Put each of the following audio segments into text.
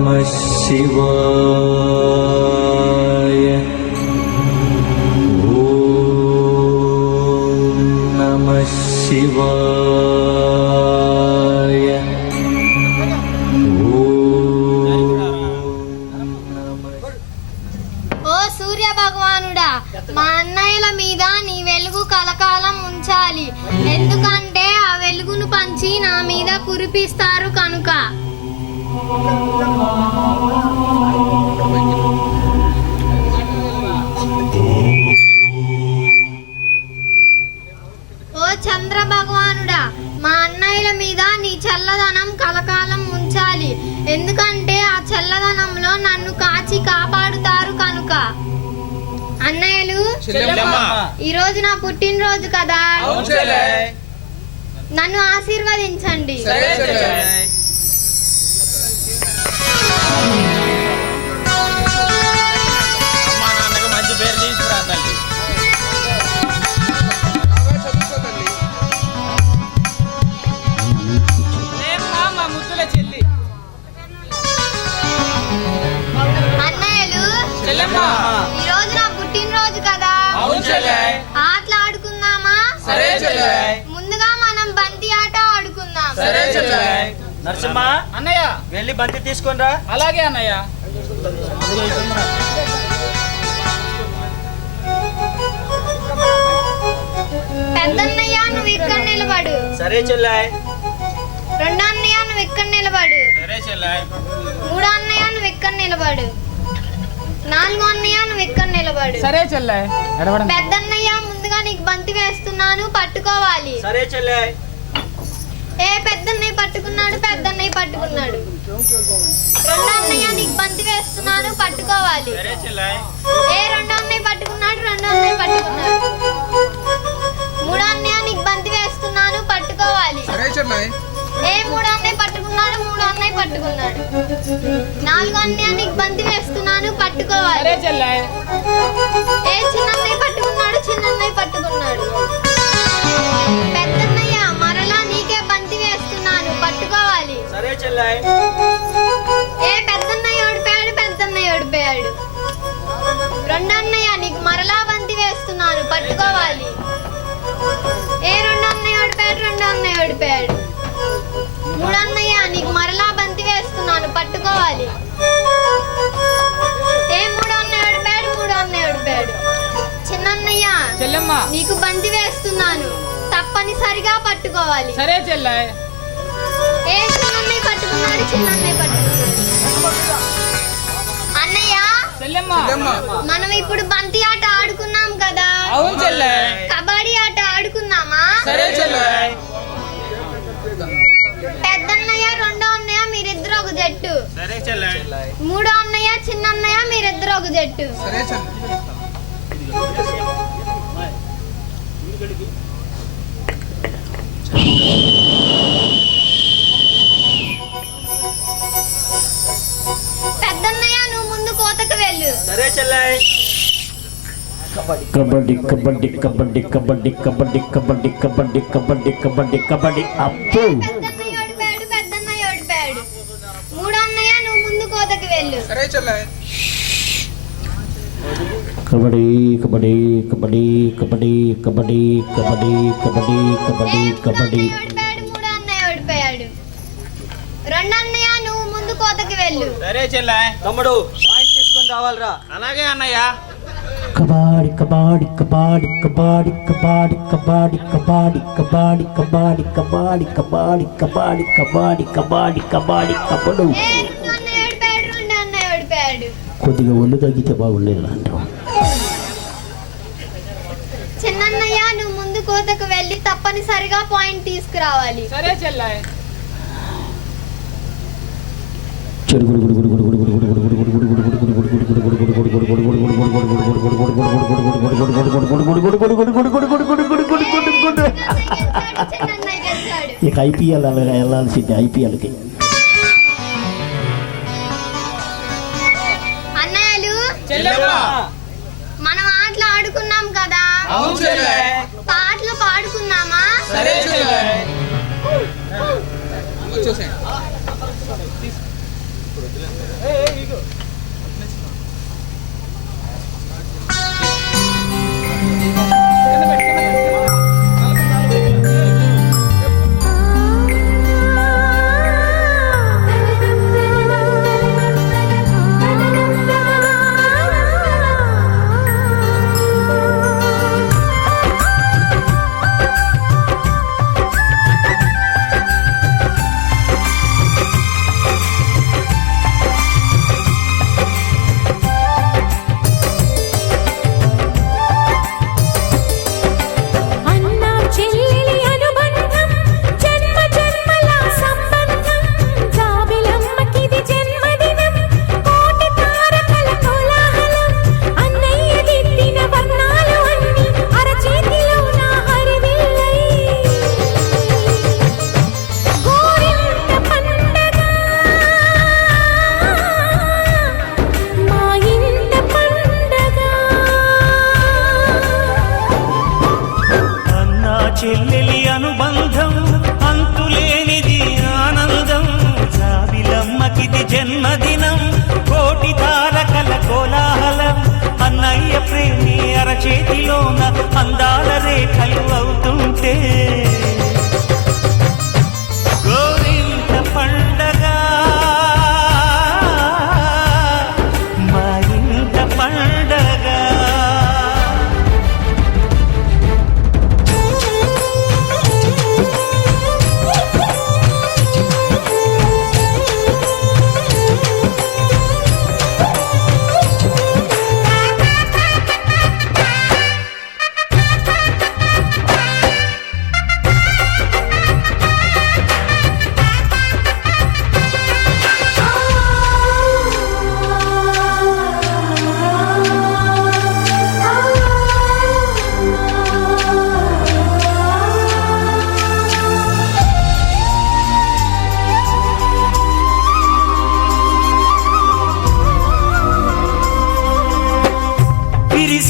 నమః శివాయ. ఓం నమః శివాయ. ఓ సూర్య భగవానుడా, మా అన్నయ్యల మీద నీ వెలుగు కలకాలం ఉంచాలి. ఎందుకంటే ఆ వెలుగును పంచి నా మీద కురిపిస్తారు కనుక. ఓ చంద్ర భగవానుడా, మా అన్నయ్యల మీద నీ చల్లదనం కలకాలం ఉంచాలి. ఎందుకంటే ఆ చల్లదనంలో నన్ను కాచి కాపాడుతారు కనుక. అన్నయ్యలు, ఈ రోజు నా పుట్టినరోజు కదా, నన్ను ఆశీర్వదించండి. అన్నయ్యలు, ఈ రోజు నా పుట్టినరోజు కదా, ఆటలు ఆడుకుందామా? ముందుగా మనం బంతి ఆట ఆడుకుందాం. నరసింహ అన్నయ్య వెళ్ళి బంతి తీసుకొని రా. అలాగే అన్నయ్య. పెద్దన్నయ్య, నువ్వు ఇక్కడ నిలబడు. సరే చెల్లాయ్. రెండో అన్నయ్య, నువ్వు ఇక్కడ నిలబడు. సరే చెల్లాయ్. మూడో అన్నయ్య, నువ్వు ఇక్కడ నిలబడు. నాలుగో అన్నయ్య, నువ్వు ఇక్కడ నిలబడు. సరే చెల్లాయ్. పెద్దన్నయ్య, ముందుగా నీకు బంతి వేస్తున్నాను, పట్టుకోవాలి. సరే చెల్లాయ్. ఏ పెద్దన్నయ్య పట్టుకున్నాడు, పెద్దన్నయ్య పట్టుకున్నాడు. రెండో అన్నయ్య, నీకు బంతి వేస్తున్నాను, పట్టుకోవాలి. సరే చెల్లాయ్. ఏ రెండో అన్నయ్య పట్టుకున్నాడు, రెండో అన్నయ్య పట్టుకున్నాడు. మూడో అన్నయ్య, నీకు బంతి వేస్తున్నాను, పట్టుకోవాలి. ఏ మూడో అన్నయ్య పట్టుకున్నాడు, మూడో అన్నయ్య పట్టుకున్నాడు. నాలుగో అన్నయ్య, నీకు బంతి వేస్తున్నాను, పట్టుకోవాలి. ఏ చిన్నన్నయ్య పట్టుకున్నాడు, చిన్నన్నయ్య పట్టుకున్నాడు. పెద్దన్నయ్య, మరలా నీకే బంతి వేస్తున్నాను, పట్టుకోవాలి. సరే చెల్లాయ్. ఏ పెద్దన్నయ్య ఓడిపోయాడు, పెద్దన్నయ్య ఓడిపోయాడు. రెండో అన్నయ్య, నీకు మరలా బంతి వేస్తున్నాను, పట్టుకోవాలి. ఏ రెండో అన్నయ్య ఓడిపోయాడు, రెండో అన్నయ్య ఓడిపోయాడు. మూడో అన్నయ్య, నీకు మరలా బంతి వేస్తున్నాను, పట్టుకోవాలి. ఏ మూడో అన్నయ్య ఓడిపోయాడు, మూడో అన్నయ్య ఓడిపోయాడు. చిన్నన్నయ్య, నీకు బంతి వేస్తున్నాను, తప్పనిసరిగా పట్టుకోవాలి. సరే చెల్లాయ్. ఏ చిన్నన్నయ్య పట్టుకున్నాడు, చిన్నన్నయ్య పట్టుకున్నాడు. అన్నయ్య, మనం ఇప్పుడు బంతి ఆట ఆడుకున్నాం కదా, కబడ్డీ ఆట ఆడుకుందామా? పెద్దన్నయ్య, రెండో అన్నయ్య మీరిద్దరు ఒక జట్టు. మూడో అన్నయ్య, చిన్నన్నయ్య మీరిద్దరు ఒక జట్టు. పెద్దన్నయ్య, నువ్వు ముందు కోతకు వెళ్ళు. సరే చెల్లాయ్. కబడ్డీ కబడ్డీ కబడ్డీ కబడ్డీ కబడ్డీ కబడ్డీ కబడ్డీ కబడ్డీ కబడ్డీ కబడ్డీ. అప్పు పెద్దన్నయ్య ఓడిపోయాడు, పెద్దన్నయ్య ఓడిపోయాడు. మూడో అన్నయ్య, నువ్వు ముందు కోతకు వెళ్ళు. కబడ్డీ కబడ్డీ కబడ్డీ కబడ్డీ కబడ్డీ కబడ్డీ కబడ్డీ కబడ్డీ కబడ్డీ. ఓడిపోయాడు, మూడో అన్నయ్య ఓడిపోయాడు. రెండో అన్నయ్య, నువ్వు ముందు కోతకు వెళ్ళు. సరే చెల్లాయ్. తమ్ముడు పాయింట్ తీసుకొని రావాలిరా. అలాగే అన్నయ్య. కబడ్డీ కబడ్డీ కబడ్డీ కబడ్డీ కబడ్డీ కబడ్డీ కబడ్డీ కబడ్డీ కబడ్డీ కబడ్డీ కబడ్డీ కబడ్డీ కబడ్డీ కబడ్డీ కబడ్డీ కబడ్డీ. రెండో అన్నయ్య ఓడిపోయాడు, రెండో అన్నయ్య ఓడిపోయాడు. కొద్దిగా ఒళ్ళు తగ్గితే బాగుండేది అంటాం. చిన్నన్నయ్య, నువ్వు ముందు కోతకు వెళ్ళి తప్పనిసరిగా పాయింట్ తీసుకురావాలి. సరే చెల్లాయ్. ఇక ఐపీఎల్ అలాగా వెళ్ళాల్సింది. ఐపీఎల్కి అన్నయ్యలు, మనం ఆటలు ఆడుకున్నాం కదా, పాటలు పాడుకుందామా? సరే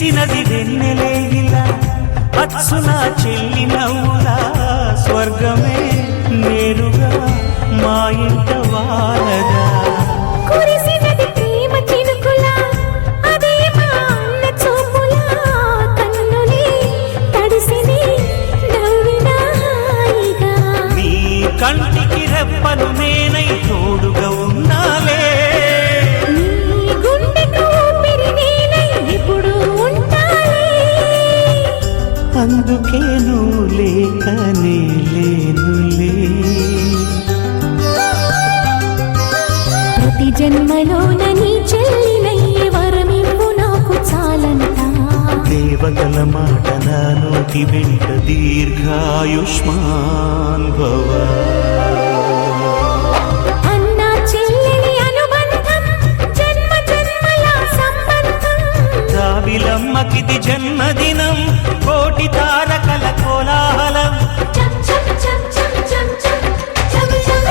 విరిసినది వెన్నెలేగిలా అచ్చున చెల్లి నవ్వులా స్వర్గమే నేరుగా మా ఇంట వారదా కురిసినది ప్రేమ చినుకులా అదే మా అన్న చూపులా కన్నులే తడిసిని నవ్వినా హాయిగా నీ కంటికి రెప్పను నేనై తోడుగా ఉన్నాలే నీ గుండెకు ఊపిరి నేనై ఇప్పుడు ఉంటాలే అందుకే నువ్వు లేకనే లేనులే ప్రతి జన్మలోన నీ చెల్లినయ్యే వరమివ్వు నాకు చాలంతా దేవతల మాట నా నోటి వెంట దీర్ఘాయుష్మాన్ భవ అన్న చెల్లెలి అనుబంధం జన్మ జన్మల సంబంధం రావిలమ్మకిది జన్మదినం కోటి తారకల కోలాహలం చం చం చం చం చం చం చం చం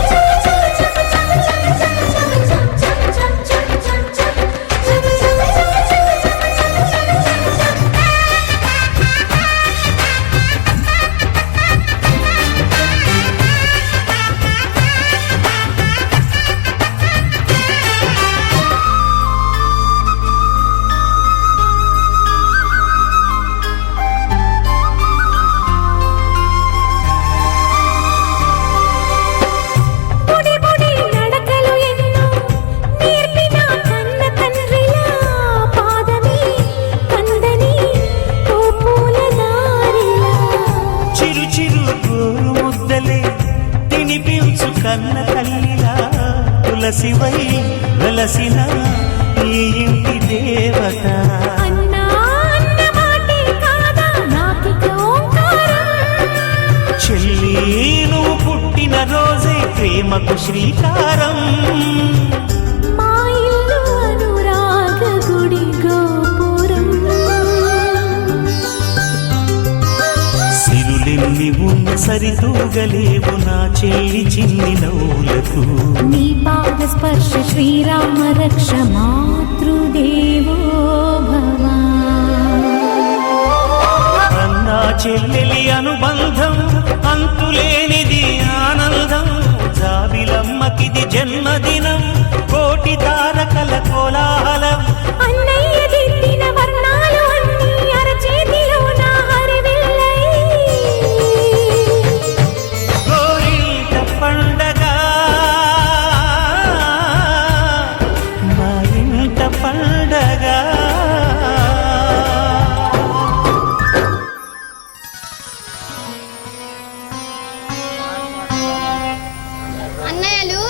బుడి బుడి నడకలు ఎన్నో నేర్పిన కన్న తండ్రిలా పాదమే కందని పూల దారిలా చిరు చిరు గోరు ముద్దలే తినిపించు కన్న తల్లిలా తులసివై వెలసిన ఈ ఇంటి దేవత అన్నా అన్న మాటే కాదా నాకిక ఓంకారం చెల్లి నువ్వు పుట్టిన రోజే ప్రేమకు శ్రీకారం మా ఇల్లు అనురాగ గుడి గోపురం సిరులెన్ని ఉన్న సరితూగలేవు నా చెల్లి చిన్ని నవ్వులకు నీ పాద స్పర్శ శ్రీరామ రక్ష మాతృదేవో భవ అన్నా చెల్లెలి అనుబంధం అంతులేనిది ఆనందం జాబిలమ్మకిది జన్మదినం కోటి తారకల కోలాహలం అన్నయ్య దిద్దిన వర్ణాలు అన్నీ అరచేతిలో నా హరివిల్లై గోరింట పండగ మా ఇంట పండగ అన్నయ్యలు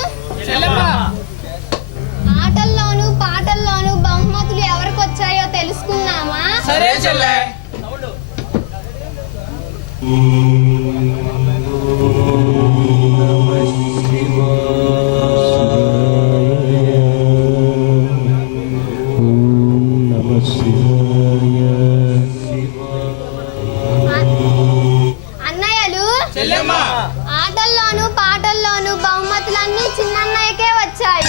ఆటల్లోను పాటల్లోను బహుమతులు ఎవరికి వచ్చాయో తెలుసుకుందామా? సరే చెల్లె. అన్నయ్యలు చెల్లెమ్మా ఆటల్లోను పాటల్లోను బహుమతులన్నీ చిన్నన్నయ్యకే వచ్చాయి.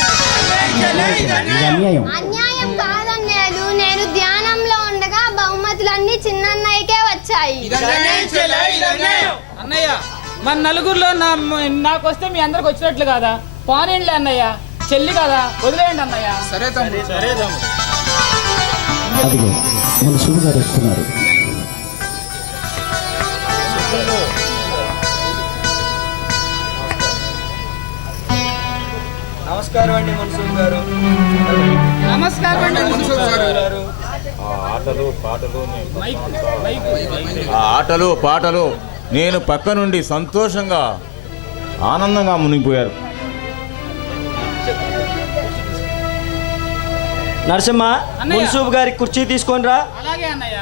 ఇది అన్యాయం. అన్యాయం కాదన్నయ్యలు, నేను ధ్యానంలో ఉండగా బహుమతులన్నీ చిన్నన్నయ్యకే వచ్చాయి. అన్నయ్య మన నలుగురిలో నాకు వస్తే మీ అందరికి వచ్చినట్లు కాదా? పోనీండి అన్నయ్య, చెల్లి కదా, వదిలేయండి అన్నయ్య. సరే తమ్ముడు. సరే తమ్ముడు. అదిగో మన శివు గారు వస్తున్నారు. నమస్కారం అండి మన్సూర్ గారు. నమస్కారం అండి మన్సూర్ గారు. ఆ ఆటలు పాటలు నేను పక్క నుండి సంతోషంగా ఆనందంగా మునిగిపోయారు. నరసింహ, మున్సూబ్ గారి కుర్చీ తీసుకొని రా. అలాగే అన్నయ్య.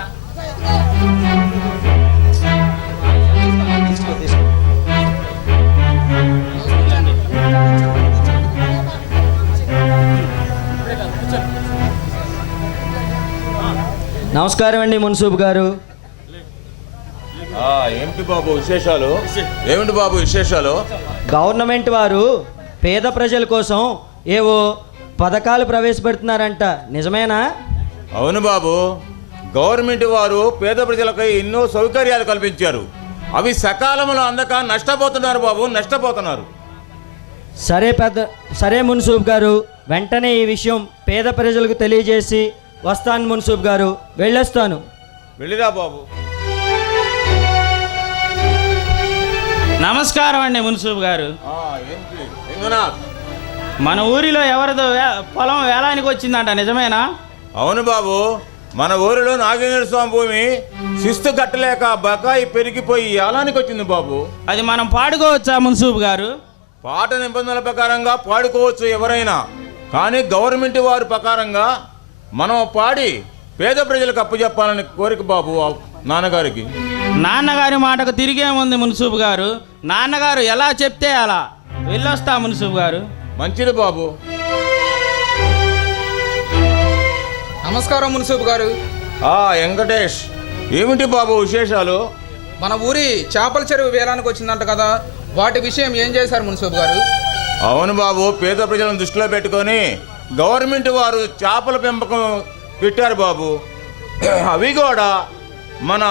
నమస్కారం అండి మున్సూబ్ గారు. ఏమిటి బాబు విశేషాలు? ఏమిటి బాబు విశేషాలు? గవర్నమెంట్ వారు పేద ప్రజల కోసం ఏవో పథకాలు ప్రవేశపెడుతున్నారంట, నిజమేనా? అవును బాబు, గవర్నమెంట్ వారు పేద ప్రజలకు ఎన్నో సౌకర్యాలు కల్పించారు. అవి సకాలంలో అందక నష్టపోతున్నారు బాబు, నష్టపోతున్నారు. సరే మున్సూబ్ గారు, వెంటనే ఈ విషయం పేద ప్రజలకు తెలియజేసి వస్తాను మున్సూబ్ గారు, వెళ్ళొస్తాను. వెళ్ళిరా బాబు. నమస్కారం అండి మున్సూబ్ గారు. ఏంటి లింగనాథ్? మన ఊరిలో ఎవరిదో పొలం వేలానికి వచ్చిందంట, నిజమేనా? అవును బాబు, మన ఊరిలో నాగేంద్ర స్వామి భూమి శిస్తు కట్టలేక బకాయి పెరిగిపోయి ఏలానికి వచ్చింది బాబు. అది మనం పాడుకోవచ్చా మున్సూబ్ గారు? పాట నిబంధనల ప్రకారంగా పాడుకోవచ్చు ఎవరైనా, కానీ గవర్నమెంట్ వారి ప్రకారంగా మనం పాడి పేద ప్రజలకు అప్పచెప్పాలని కోరిక బాబు నాన్నగారికి. నాన్నగారి మాటకు తిరిగేముంది మున్సూబ్ గారు, నాన్నగారు ఎలా చెప్తే అలా. వెళ్ళొస్తా మున్సూబ్ గారు. మంచిది బాబు. నమస్కారం మున్సూబ్ గారు. వెంకటేష్, ఏమిటి బాబు విశేషాలు? మన ఊరి చేపల చెరువు వేలానికి వచ్చిందంట కదా, వాటి విషయం ఏం చేశారు మున్సూబ్ గారు? అవును బాబు, పేద ప్రజలను దృష్టిలో పెట్టుకొని గవర్నమెంట్ వారు చేపల పెంపకం పెట్టారు బాబు. అవి కూడా మన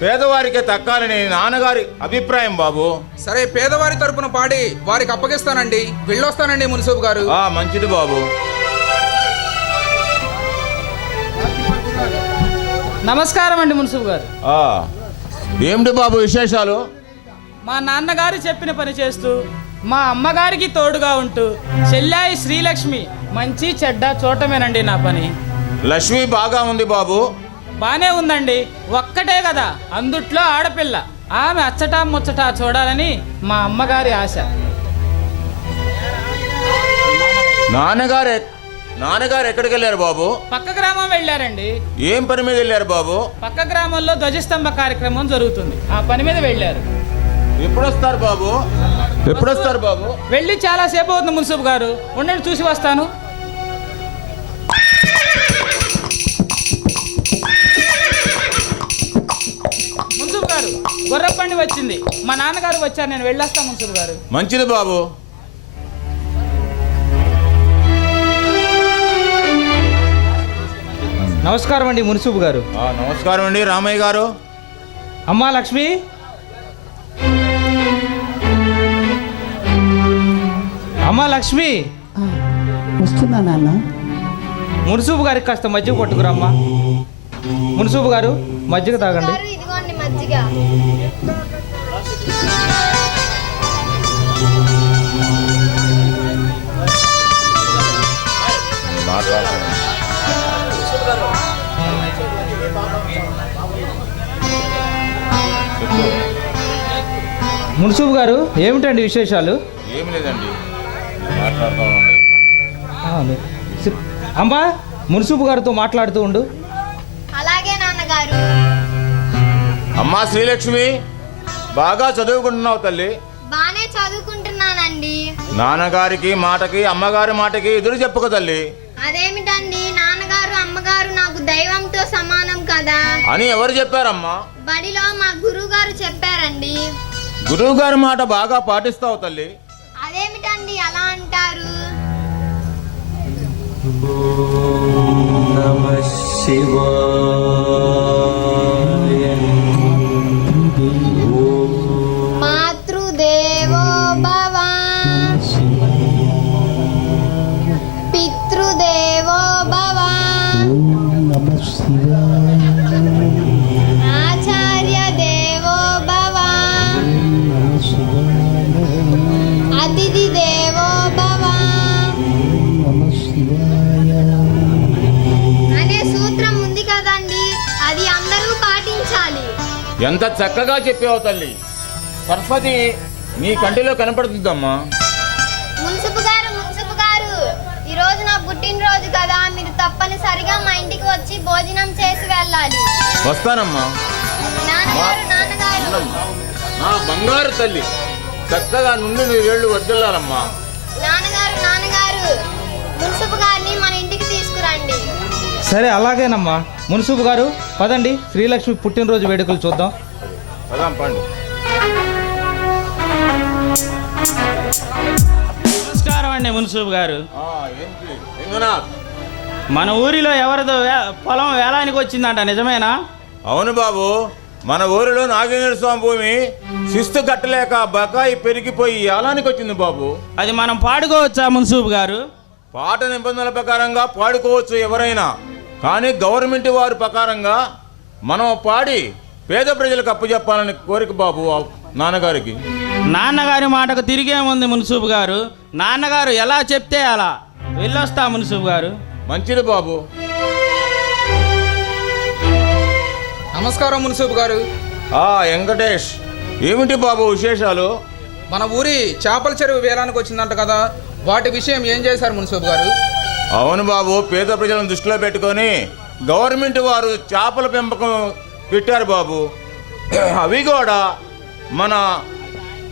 పేదవారికే తక్కాలని నాన్నగారి అభిప్రాయం బాబు. సరే, పేదవారి తరపున పాడి వారికి అప్పగిస్తానండి. వెళ్ళొస్తానండి మున్సూబ్ గారు. మంచిది బాబు. నమస్కారం అండి మున్సూబ్ గారు. ఏమిటి బాబు విశేషాలు? మా నాన్నగారు చెప్పిన పని చేస్తూ మా అమ్మగారికి తోడుగా ఉంటూ చెల్లాయి శ్రీలక్ష్మి మంచి చెడ్డ చూడటమేనండి నా పని. లక్ష్మి బాగా ఉంది బాబు. బానే ఉందండి, ఒక్కటే కదా అందుట్లో ఆడపిల్ల, ఆమె అచ్చటా ముచ్చటా చూడాలని మా అమ్మగారి ఆశ. నాన్నగారు ఎక్కడికి వెళ్ళారు బాబు? పక్క గ్రామం వెళ్ళారండి. ఏం పని మీద వెళ్ళారు బాబు? పక్క గ్రామంలో ధ్వజస్తంభ కార్యక్రమం జరుగుతుంది, ఆ పని మీద వెళ్ళారు. ఎప్పుడొస్తారు బాబు? వెళ్ళి చాలా సేపు అవుతుంది మున్సూబ్ గారు, ఉండండి చూసి వస్తాను. మున్సూబ్ గారు, గుర్రబండి వచ్చింది, మా నాన్నగారు వచ్చారు, నేను వెళ్ళొస్తాను మున్సూబ్ గారు. మంచిది బాబు. నమస్కారం అండి మున్సూబ్ గారు. నమస్కారం అండి రామయ్య గారు. అమ్మా లక్ష్మి, అమ్మా లక్ష్మి. వస్తున్నా నాన్న. మున్సూబు గారికి కాస్త మజ్జిగ పట్టుకురమ్మా. మున్సూబు గారు మజ్జిగ తాగండి. ఇదిగోండి మజ్జిగ. మున్సూబు గారు, ఏమిటండి విశేషాలు? ఏమి లేదండి, అమ్మా మున్సూబు గారితో మాట్లాడుతూ ఉండు. అలాగే నాన్నగారు. అమ్మా శ్రీలక్ష్మి, బాగా చదువుకుంటున్నావు తల్లి? బానే చదువుకుంటున్నానండి. నాన్నగారికి మాటకి అమ్మగారి మాటకి ఎదురు చెప్పుకో తల్లి. అదేమిటండి, నాన్నగారు అమ్మగారు నాకు దైవంతో సమానం కదా అని ఎవరు చెప్పారమ్మా? బడిలో మా గురువు గారు చెప్పారండి. గురువు గారి మాట బాగా పాటిస్తావు తల్లి. అదేమిటండి అలా అంటారు? నమః శివాయ. మాతృదేవో భవ, పితృదేవో భవ, ఆచార్య దేవో భవ, అతిథి దేవో భవ అనే సూత్రం ఉంది కదండి, అది అందరూ పాటించాలి. ఎంత చక్కగా చెప్పావు తల్లి. సరస్వతి నీ కంటిలో కనపడుతుందమ్మా. మున్సిపు గారు, ఈ రోజు నా పుట్టినరోజు కదా, మీరు తప్పనిసరిగా మా ఇంటికి వచ్చి భోజనం చేసి వెళ్ళాలి. వస్తానమ్మా. నాన్నగారు నా బంగారు తల్లి, చక్కగా నుండి నీ వేళ్ళు వద్దలాలమ్మా. నాన్నగారు మున్సిపు గారిని మన ఇంటికి తీసుకురండి. సరే అలాగేనమ్మా. మున్సూబు గారు పదండి, శ్రీలక్ష్మి పుట్టినరోజు వేడుకలు చూద్దాం. పండి. నమస్కారం అండి మున్సూబు గారు. మన ఊరిలో ఎవరిదో పొలం వేలానికి వచ్చిందంట, నిజమేనా? అవును బాబు, మన ఊరిలో నాగేంద్ర స్వామి భూమి శిస్తు కట్టలేక బకాయి పెరిగిపోయి ఏలానికి వచ్చింది బాబు. అది మనం పాడుకోవచ్చా మున్సూబ్ గారు? పాట నిబంధనల ప్రకారంగా పాడుకోవచ్చు ఎవరైనా, కానీ గవర్నమెంట్ వారి ప్రకారంగా మనం పాడి పేద ప్రజలకు అప్పచెప్పాలని కోరిక బాబు నాన్నగారికి. నాన్నగారి మాటకు తిరిగేముంది మున్సూబ్ గారు, నాన్నగారు ఎలా చెప్తే అలా. వెళ్ళొస్తా మున్సూబ్ గారు. మంచిది బాబు. నమస్కారం మున్సూబ్ గారు. వెంకటేష్, ఏమిటి బాబు విశేషాలు? మన ఊరి చేపల చెరువు వేలానికి వచ్చిందంట కదా, వాటి విషయం ఏం చేశారు మున్సూబ్ గారు? అవును బాబు, పేద ప్రజలను దృష్టిలో పెట్టుకొని గవర్నమెంట్ వారు చేపల పెంపకం పెట్టారు బాబు. అవి కూడా మన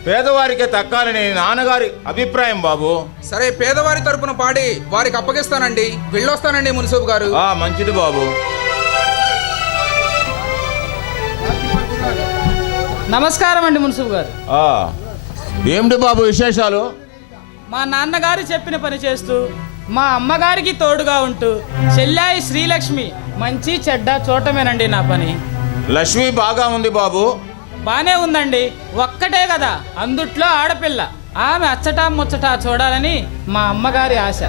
పేదవారికే తక్కాలని నాన్నగారి అభిప్రాయం బాబు. సరే, పేదవారి తరపున పాడి వారికి అప్పగిస్తానండి. వెళ్ళొస్తానండి మున్సూబ్ గారు. మంచిది బాబు. నమస్కారం అండి మున్సూబ్ గారు. ఏమిటి బాబు విశేషాలు? మా నాన్నగారు చెప్పిన పని చేస్తూ, మా అమ్మగారికి తోడుగా ఉంటూ, చెల్లాయి శ్రీలక్ష్మి మంచి చెడ్డ చూడటమేనండి నా పని. లక్ష్మి బాగా ఉంది బాబు. బానే ఉందండి, ఒక్కటే కదా, అందుట్లో ఆడపిల్ల. ఆమె అచ్చటా ముచ్చటా చూడాలని మా అమ్మగారి ఆశ.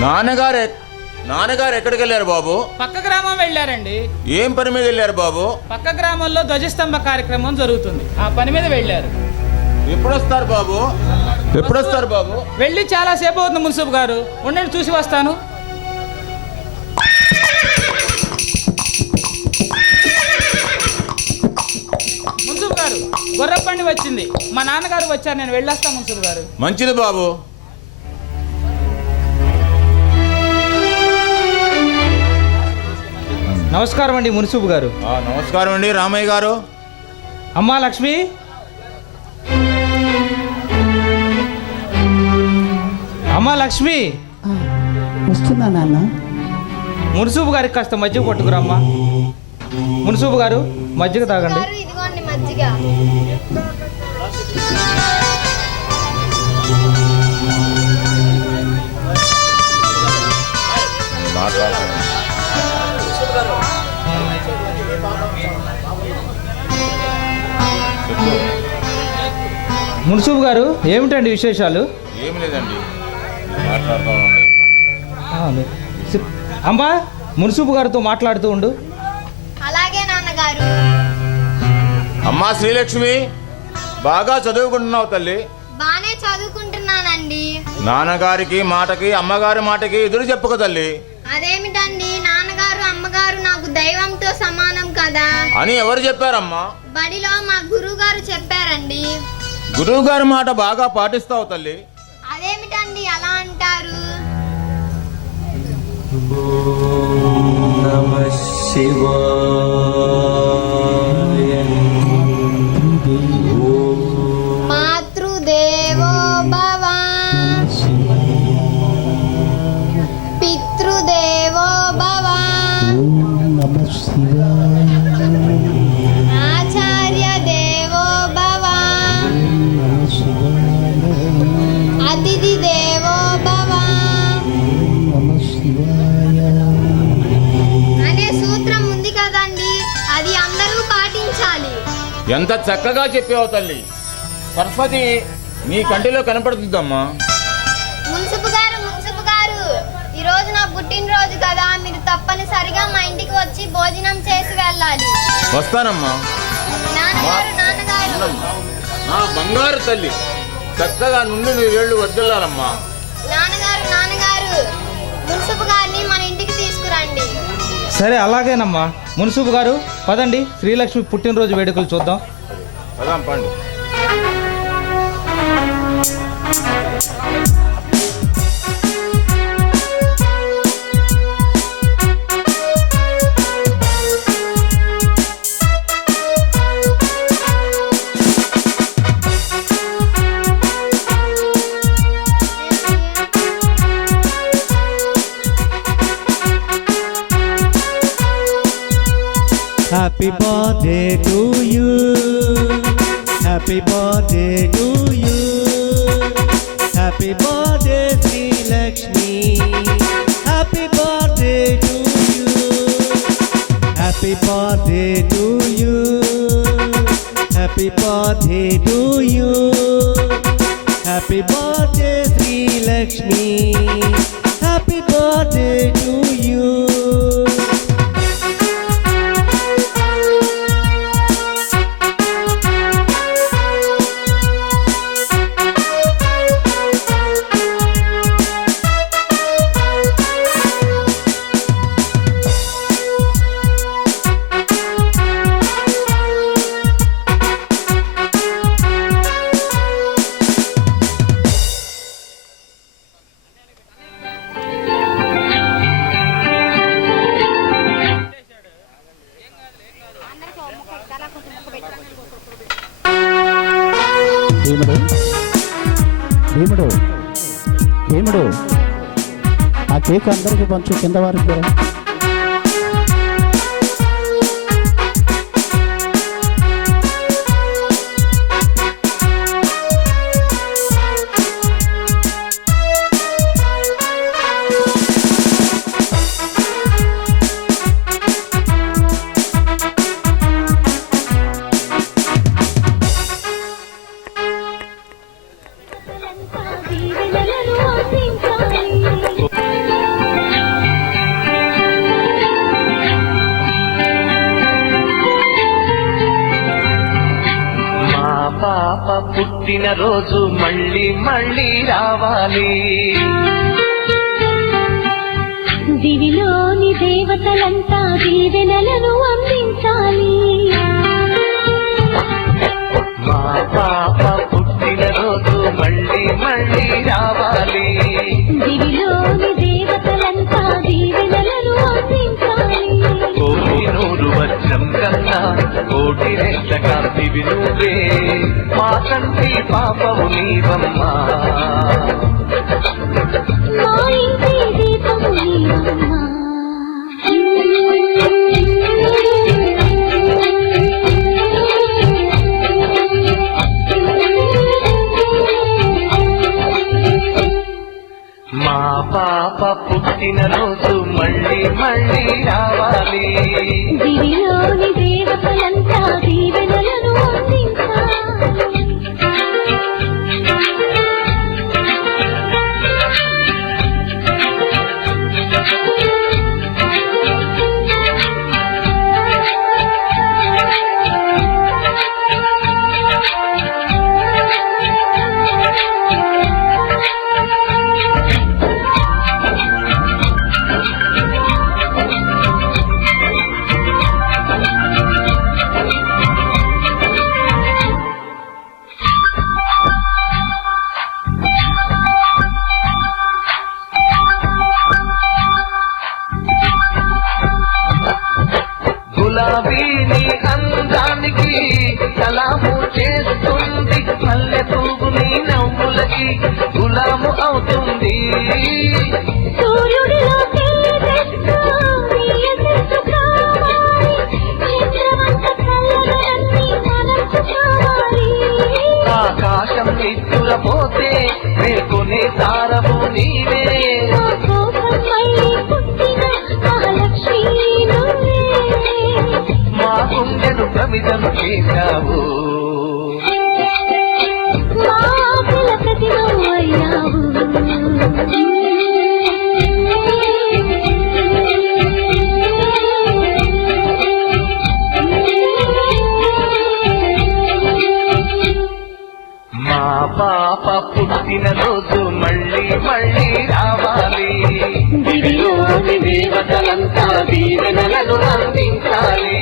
నాన్నగారు ఎక్కడికి వెళ్ళారు బాబు? పక్క గ్రామం వెళ్ళారండి. ఏం పని మీద వెళ్ళారు బాబు? పక్క గ్రామంలో ధ్వజస్తంభ కార్యక్రమం జరుగుతుంది, ఆ పని మీద వెళ్ళారు. ఎప్పుడొస్తారు బాబు? వెళ్ళి చాలా సేపు అవుతుంది మున్సూబ్ గారు. ఉండండి, చూసి వస్తాను. మున్సూబ్ గారు, గుర్రబండి వచ్చింది. మా నాన్నగారు వచ్చారు, నేను వెళ్ళొస్తాను మున్సూబ్ గారు. మంచిది బాబు. నమస్కారం అండి మున్సూబ్ గారు. నమస్కారం అండి రామయ్య గారు. అమ్మా లక్ష్మి, వస్తున్నా నాన్న. మున్సూబు గారికి కాస్త మజ్జిగ పట్టుకురమ్మా. మున్సూబు గారు, మజ్జిగ తాగండి. గారు, ఇదిగోండి మజ్జిగ. మున్సూబు గారు, ఏమిటండి విశేషాలు? ఏమి లేదండి, అమ్మా, మున్సూబు గారితో మాట్లాడుతూ ఉండు. అలాగే నాన్నగారు. అమ్మా శ్రీలక్ష్మి, బాగా చదువుకుంటున్నావు తల్లి? బానే చదువుకుంటున్నానండి. నాన్నగారికి మాటకి అమ్మగారి మాటకి ఎదురు చెప్పుకో తల్లి. అదేమిటండి, నాన్నగారు అమ్మగారు నాకు దైవంతో సమానం కదా అని ఎవరు చెప్పారమ్మా? బడిలో మా గురువు గారు చెప్పారండి. గురువు గారి మాట బాగా పాటిస్తావు తల్లి. అదేమిటండి అలా అంటారు? నమః శివాయ. మాతృదేవో భవ, పితృదేవో భవ, ఆచార్య దేవో భవ, అతిథి దేవో భవ అనే సూత్రం ఉంది కదండి, అది అందరూ పాటించాలి. ఎంత చక్కగా చెప్పావు తల్లి. సరస్వతి నీ కంటిలో కనపడుతుందమ్మా. మున్సిపు గారు, ఈ రోజు నా పుట్టినరోజు కదా, మీరు తప్పనిసరిగా మా ఇంటికి వచ్చి భోజనం చేసి వెళ్ళాలి. వస్తానమ్మా. నాన్నగారు, నా బంగారు తల్లి, చక్కగా నుండి నీ వేళ్ళు వర్దిల్లాలమ్మా. నాన్నగారు, మున్సిపు గారిని మన ఇంటికి తీసుకురండి. సరే, అలాగేనమ్మా. మున్సూబు గారు, పదండి, శ్రీలక్ష్మి పుట్టినరోజు వేడుకలు చూద్దాం. పదాం పండి. Happy birthday to you. Happy birthday to you. Happy birthday, Sri Lakshmi. birthday to you. Happy birthday Sri Lakshmi. Happy birthday to you. భీముడు భీముడు భీముడు ఆ కేక్ అందరికీ పంచు కింద వారికి కూడా. పాప పుట్టిన రోజు మళ్ళీ మళ్ళీ రావాలి. దివిలోని దేవతలంతా దీవెనలను అందించాలి. మా పాప పుట్టిన రోజు మళ్ళీ మళ్ళీ రావాలి. దివిలోని దేవతలంతా దీవెనలను అందించాలి. కోటి నూరు వజ్రం కన్నా కోటి రెట్ల కాంతివి నువ్వే, మా కంటి పాపవు నీవమ్మా. మా ఇంటి దీపము నీవమ్మా. మా పాప పుట్టిన రోజు మళ్ళీ మళ్ళీ రావాలి. దివిలోని దేవతలంతా దీవెనలను అందించాలి. గులాబీని అందానికి సలాము చేస్తుంది, మల్లె పువ్వు నీ నవ్వులకి గులాము అవుతుంది. సూర్యుడిలో తేజస్సు నీ యశస్సు కావాలి. చంద్రవంక చల్లదనాన్ని మనస్సు కావాలి. ఆకాశం నిద్దురపోతే మేల్కొనే తారవు నీవే. మా కోసం మళ్ళీ పుట్టిన మహాలక్ష్మి నువ్వే. మా గుండెను ప్రమిదం చేశావు. మా ఆశల ప్రతిమవు అయ్యావు. మా పాప పుట్టిన రోజు మళ్ళీ మళ్ళీ రావాలి. దివిలోని దేవతలంతా దీవెనలను అందించాలి.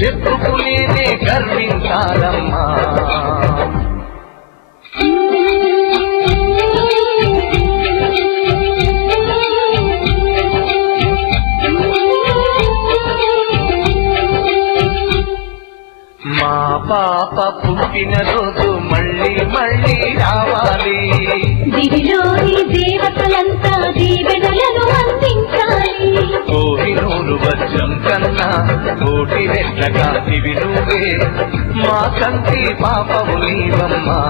చెప్పుకునేనే గర్వించాలమ్మా. మా పాప పుట్టిన రోజు మళ్ళీ మళ్ళీ రావాలి. దివిలోని దేవతలంతా దీవెనలను అందించాలి. కోహినూరు వజ్రం కన్నా కోటి రెట్ల కాంతివి నువ్వే. మా కంటి పాపము నీవమ్మా,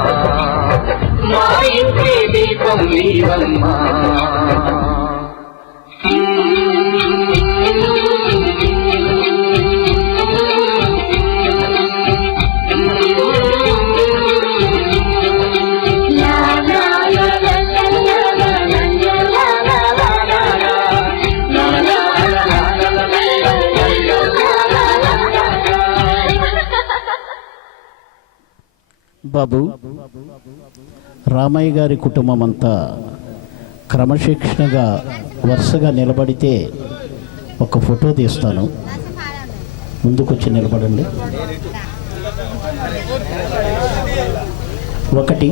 మా ఇంటి దీపం నీవమ్మా. బాబు, రామయ్య గారి కుటుంబం అంతా క్రమశిక్షణగా వరుసగా నిలబడితే ఒక ఫోటో తీస్తాను. ముందుకొచ్చి నిలబడండి. 1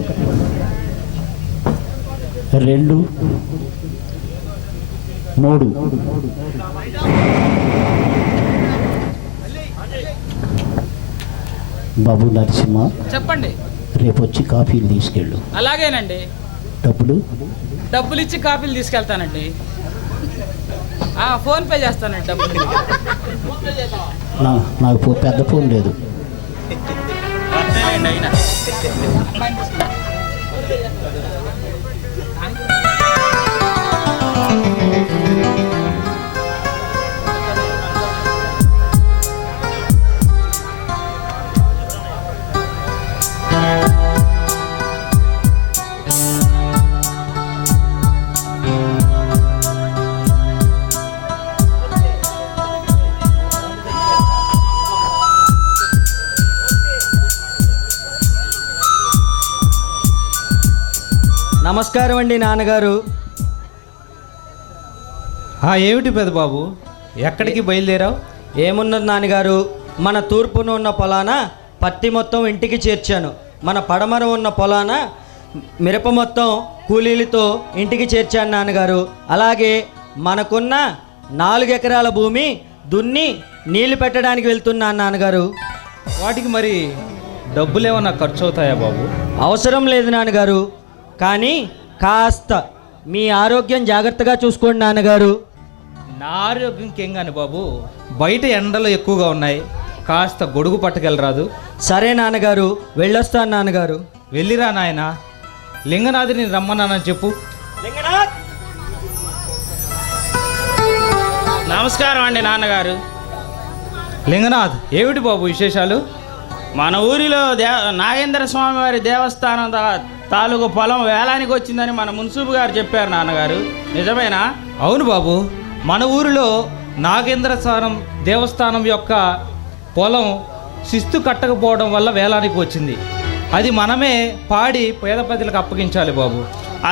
2 3. బాబు నరసింహ, చెప్పండి. రేపు వచ్చి కాఫీలు తీసుకెళ్ళు. అలాగేనండి. డబ్బులు ఇచ్చి కాఫీలు తీసుకెళ్తానండి. ఫోన్ పే చేస్తానండి. డబ్బులు నాకు పెద్ద ఫోన్ లేదు. అయినా నమస్కారం అండి నాన్నగారు. ఏమిటి పెద్దబాబు, ఎక్కడికి బయలుదేరావు? ఏమున్నది నాన్నగారు, మన తూర్పున ఉన్న పొలాన పత్తి మొత్తం ఇంటికి చేర్చాను. మన పడమర ఉన్న పొలాన మిరప మొత్తం కూలీలతో ఇంటికి చేర్చాను నాన్నగారు. అలాగే మనకున్న 4 ఎకరాల భూమి దున్ని నీళ్లు పెట్టడానికి వెళ్తున్నాను నాన్నగారు. వాటికి మరి డబ్బులు ఏమన్నా ఖర్చు అవుతాయా బాబు? అవసరం లేదు నాన్నగారు, కానీ కాస్త మీ ఆరోగ్యం జాగ్రత్తగా చూసుకోండి నాన్నగారు. నా ఆరోగ్యంకి ఏం కానీ బాబు, బయట ఎండలు ఎక్కువగా ఉన్నాయి, కాస్త గొడుగు పట్టుకెళ్ళరాదు? సరే నాన్నగారు, వెళ్ళొస్తాను నాన్నగారు. వెళ్ళిరా నాయన. లింగనాథుని రమ్మన్నానని చెప్పు. నమస్కారం అండి నాన్నగారు. లింగనాథ్, ఏమిటి బాబు విశేషాలు? మన ఊరిలో నాగేంద్ర స్వామి వారి దేవస్థానం తాలూకు పొలం వేలానికి వచ్చిందని మన మున్సిపు గారు చెప్పారు నాన్నగారు, నిజమేనా? అవును బాబు, మన ఊరిలో నాగేంద్ర దేవస్థానం యొక్క పొలం శిస్తు కట్టకపోవడం వల్ల వేలానికి వచ్చింది. అది మనమే పాడి పేద ప్రజలకు అప్పగించాలి బాబు.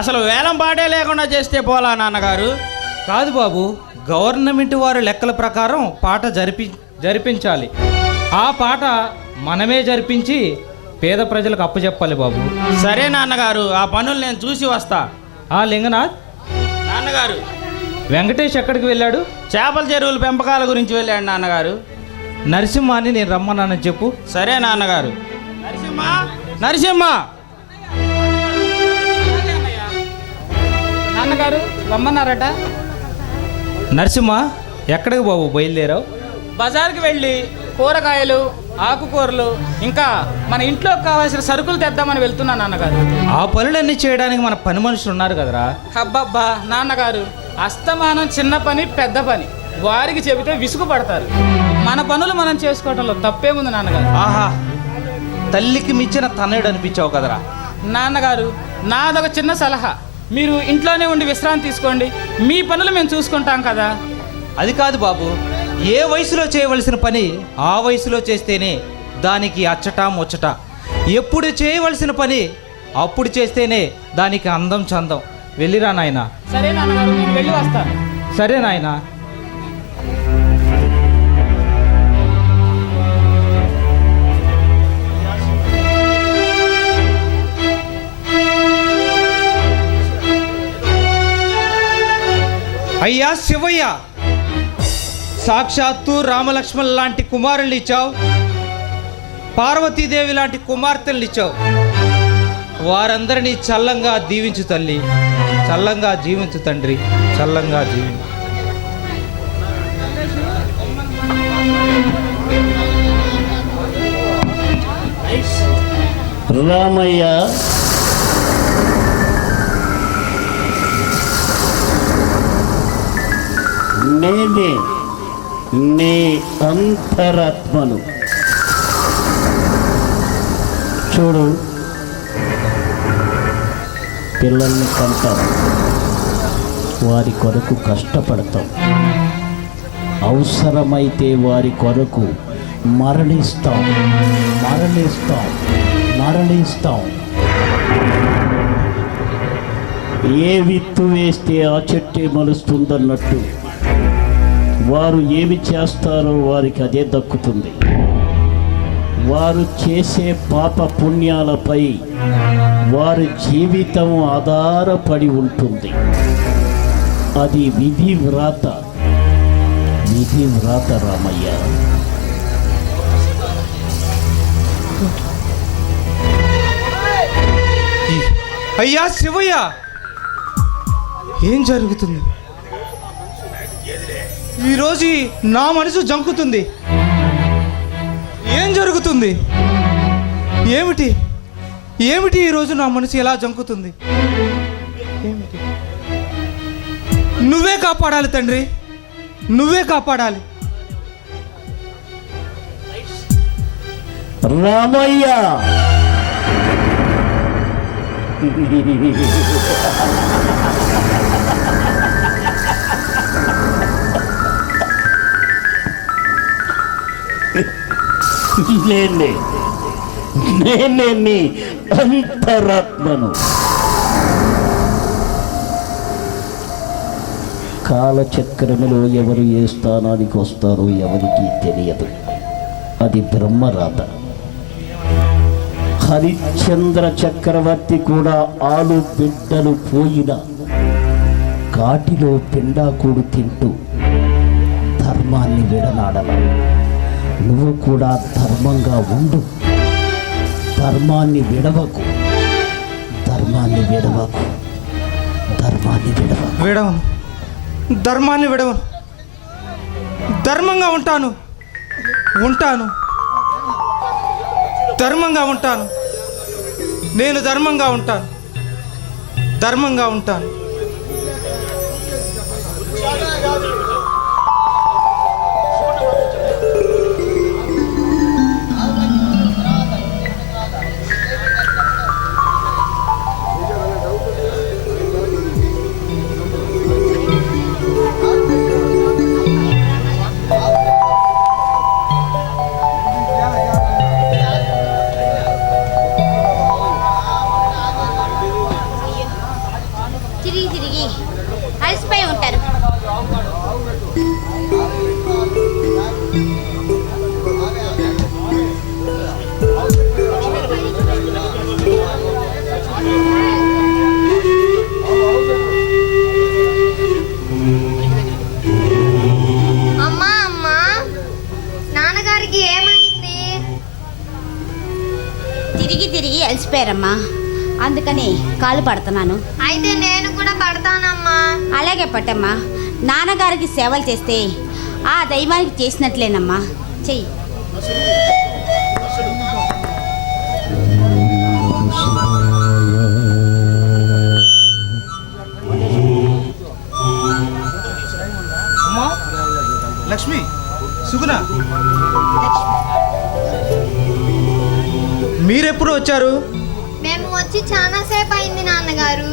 అసలు వేలం పాటే లేకుండా చేస్తే పోలా నాన్నగారు? కాదు బాబు, గవర్నమెంట్ వారి లెక్కల ప్రకారం పాట జరిపించాలి. ఆ పాట మనమే జరిపించి పేద ప్రజలకు అప్పచెప్పాలి బాబు. సరే నాన్నగారు, ఆ పనులు నేను చూసి వస్తా. లింగనాథ్ నాన్నగారు, వెంకటేష్ ఎక్కడికి వెళ్ళాడు? చేపల చెరువుల పెంపకాల గురించి వెళ్ళాడు నాన్నగారు. నరసింహాన్ని నేను రమ్మన్నానని చెప్పు. సరే నాన్నగారు. నరసింహ నాన్నగారు రమ్మన్నారట. నరసింహ, ఎక్కడికి బాబు బయలుదేరావు? బజార్కి వెళ్ళి కూరగాయలు, ఆకుకూరలు, ఇంకా మన ఇంట్లోకి కావాల్సిన సరుకులు తెద్దామని వెళ్తున్నా నాన్నగారు. ఆ పనులన్నీ చేయడానికి మన పని మనుషులు ఉన్నారు కదరా. అబ్బబ్బా నాన్నగారు, అస్తమానం చిన్న పని పెద్ద పని వారికి చెబితే విసుగు పడతారు. మన పనులు మనం చేసుకోవటంలో తప్పేముంది నాన్నగారు. ఆహా, తల్లికి మించిన తనయుడు అనిపించావు కదరా. నాన్నగారు, నాదొక చిన్న సలహా, మీరు ఇంట్లోనే ఉండి విశ్రాంతి తీసుకోండి, మీ పనులు మేము చూసుకుంటాం కదా. అది కాదు బాబు, ఏ వయసులో చేయవలసిన పని ఆ వయసులో చేస్తేనే దానికి అచ్చట ముచ్చట. ఎప్పుడు చేయవలసిన పని అప్పుడు చేస్తేనే దానికి అందం చందం. వెళ్ళిరా నాయన. సరే నాన్నగారు, నేను వెళ్ళి వస్తాను. సరే నాయన. అయ్యా శివయ్య, సాక్షాత్తు రామలక్ష్మణ్ లాంటి కుమారుల్ని ఇచ్చావు, పార్వతీదేవి లాంటి కుమార్తెల్ని ఇచ్చావు. వారందరినీ చల్లంగా దీవించు తల్లి, చల్లంగా జీవించు తండ్రి, చల్లంగా జీవించు. రామయ్య, నేనే నీ అంతరాత్మను. చూడు, పిల్లల్ని కంటాం, వారి కొరకు కష్టపడతాం, అవసరమైతే వారి కొరకు మరణిస్తాం. ఏ విత్తు వేస్తే ఆ చెట్టే మలుస్తుందన్నట్టు వారు ఏమి చేస్తారో వారికి అదే దక్కుతుంది. వారు చేసే పాప పుణ్యాలపై వారి జీవితం ఆధారపడి ఉంటుంది. అది విధి వ్రాత రామయ్య. అయ్యా శివయ్య, ఏం జరుగుతుంది ఈరోజు? నా మనసు జంకుతుంది. ఏం జరుగుతుంది? ఏమిటి ఈరోజు నా మనసు ఎలా జంకుతుంది? ఏమిటి? నువ్వే కాపాడాలి తండ్రి, నువ్వే కాపాడాలి. రామయ్య, నేనే నీ అంతరాత్మను. కాలచక్రములో ఎవరు ఏ స్థానానికి వస్తారో ఎవరికీ తెలియదు. అది బ్రహ్మరాత. హరిశ్చంద్ర చక్రవర్తి కూడా ఆలు బిడ్డలు పోయిన కాటిలో పిండాకుడు తింటూ ధర్మాన్ని విడనాడల. నువ్వు కూడా ధర్మంగా ఉండు, ధర్మాన్ని విడవకు. విడవను, ధర్మాన్ని విడవను. ధర్మంగా ఉంటాను, ధర్మంగా ఉంటాను. నేను ధర్మంగా ఉంటాను. తిరిగి అలసిపోయి ఉంటారు. అమ్మా, నాన్నగారికి ఏమైంది? తిరిగి అలసిపోయారమ్మా, అందుకని కాలు పడుతున్నాను. అయితే నేను కూడా పడతానమ్మా. అలాగే పట్టమ్మా. నాన్నగారికి సేవలు చేస్తే ఆ దైవానికి చేసినట్లేనమ్మా. చెయ్యి. అమ్మా లక్ష్మి, సుగుణ, మీరెప్పుడు వచ్చారు? మేము వచ్చి చాలా సేపు అయింది నాన్నగారు.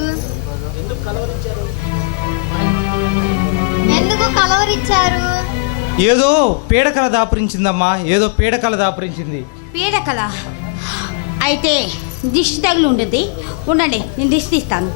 ఎందుకు కలవరిచ్చారు? ఏదో పీడకల దాపురించిందమ్మా, ఏదో పీడకల దాపురించింది. పీడకల అయితే దిష్టి తగిలి ఉంటుంది. ఉండండి, నేను దిష్టి తీస్తాను.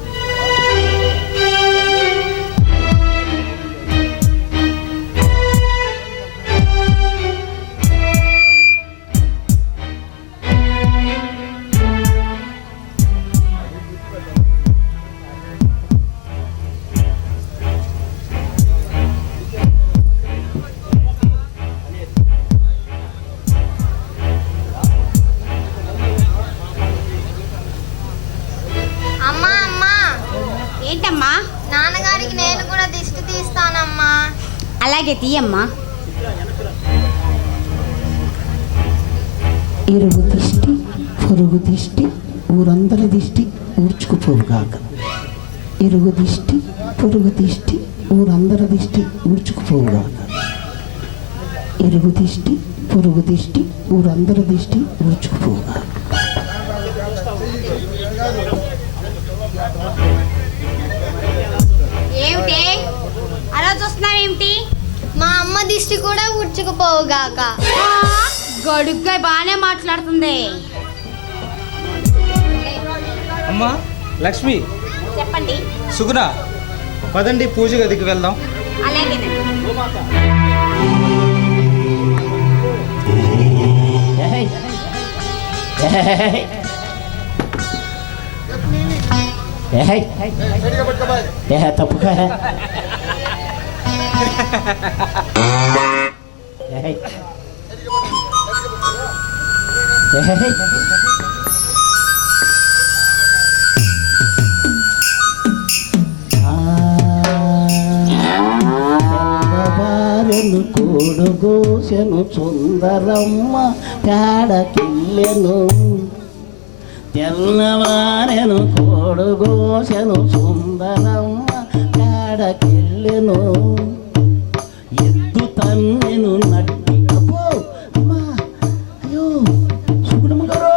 ఏంటమ్మా? నాన్నగారికి నేను కూడా దిష్టి తీస్తానమ్మా. అలాగే తీయమ్మా. ఇరుగు దిష్టి పొరుగు దిష్టి ఊరందరి దిష్టి ఊడ్చుకుపోవుగాక. ఇరుగు దిష్టి పొరుగు దిష్టి ఊరందరి దిష్టి ఊడ్చుకుపోవుగాక. ఇరుగు దిష్టి పొరుగు దిష్టి ఊరందరి దిష్టి ఊడ్చుకుపోవుగాక. ఏమిటి అలా చూస్తున్నావేమిటి? మా అమ్మ దిష్టి కూడా ఊడ్చుకుపోవుగాక. గడుగ్గా బాగానే మాట్లాడుతుంది. అమ్మా లక్ష్మి, చెప్పండి. సుగుణ, పదండి పూజ గదికి వెళ్దాం. అలాగేనండి. ఏయ్, ఏయ్, ఏయ్, ఏయ్, తప్పుగా ఏయ్, ఏయ్. తెల్లవారెను కోడుగోసెను సుందరమ్మ పేడకిల్లెను. తెల్లవారెను కోడుగోసెను సుందరమ్మ పేడకిల్లెను. ఎద్దు తన్నెను నట్టి అబ్బో అమ్మా అయ్యో సుగుణమ్మ గారు,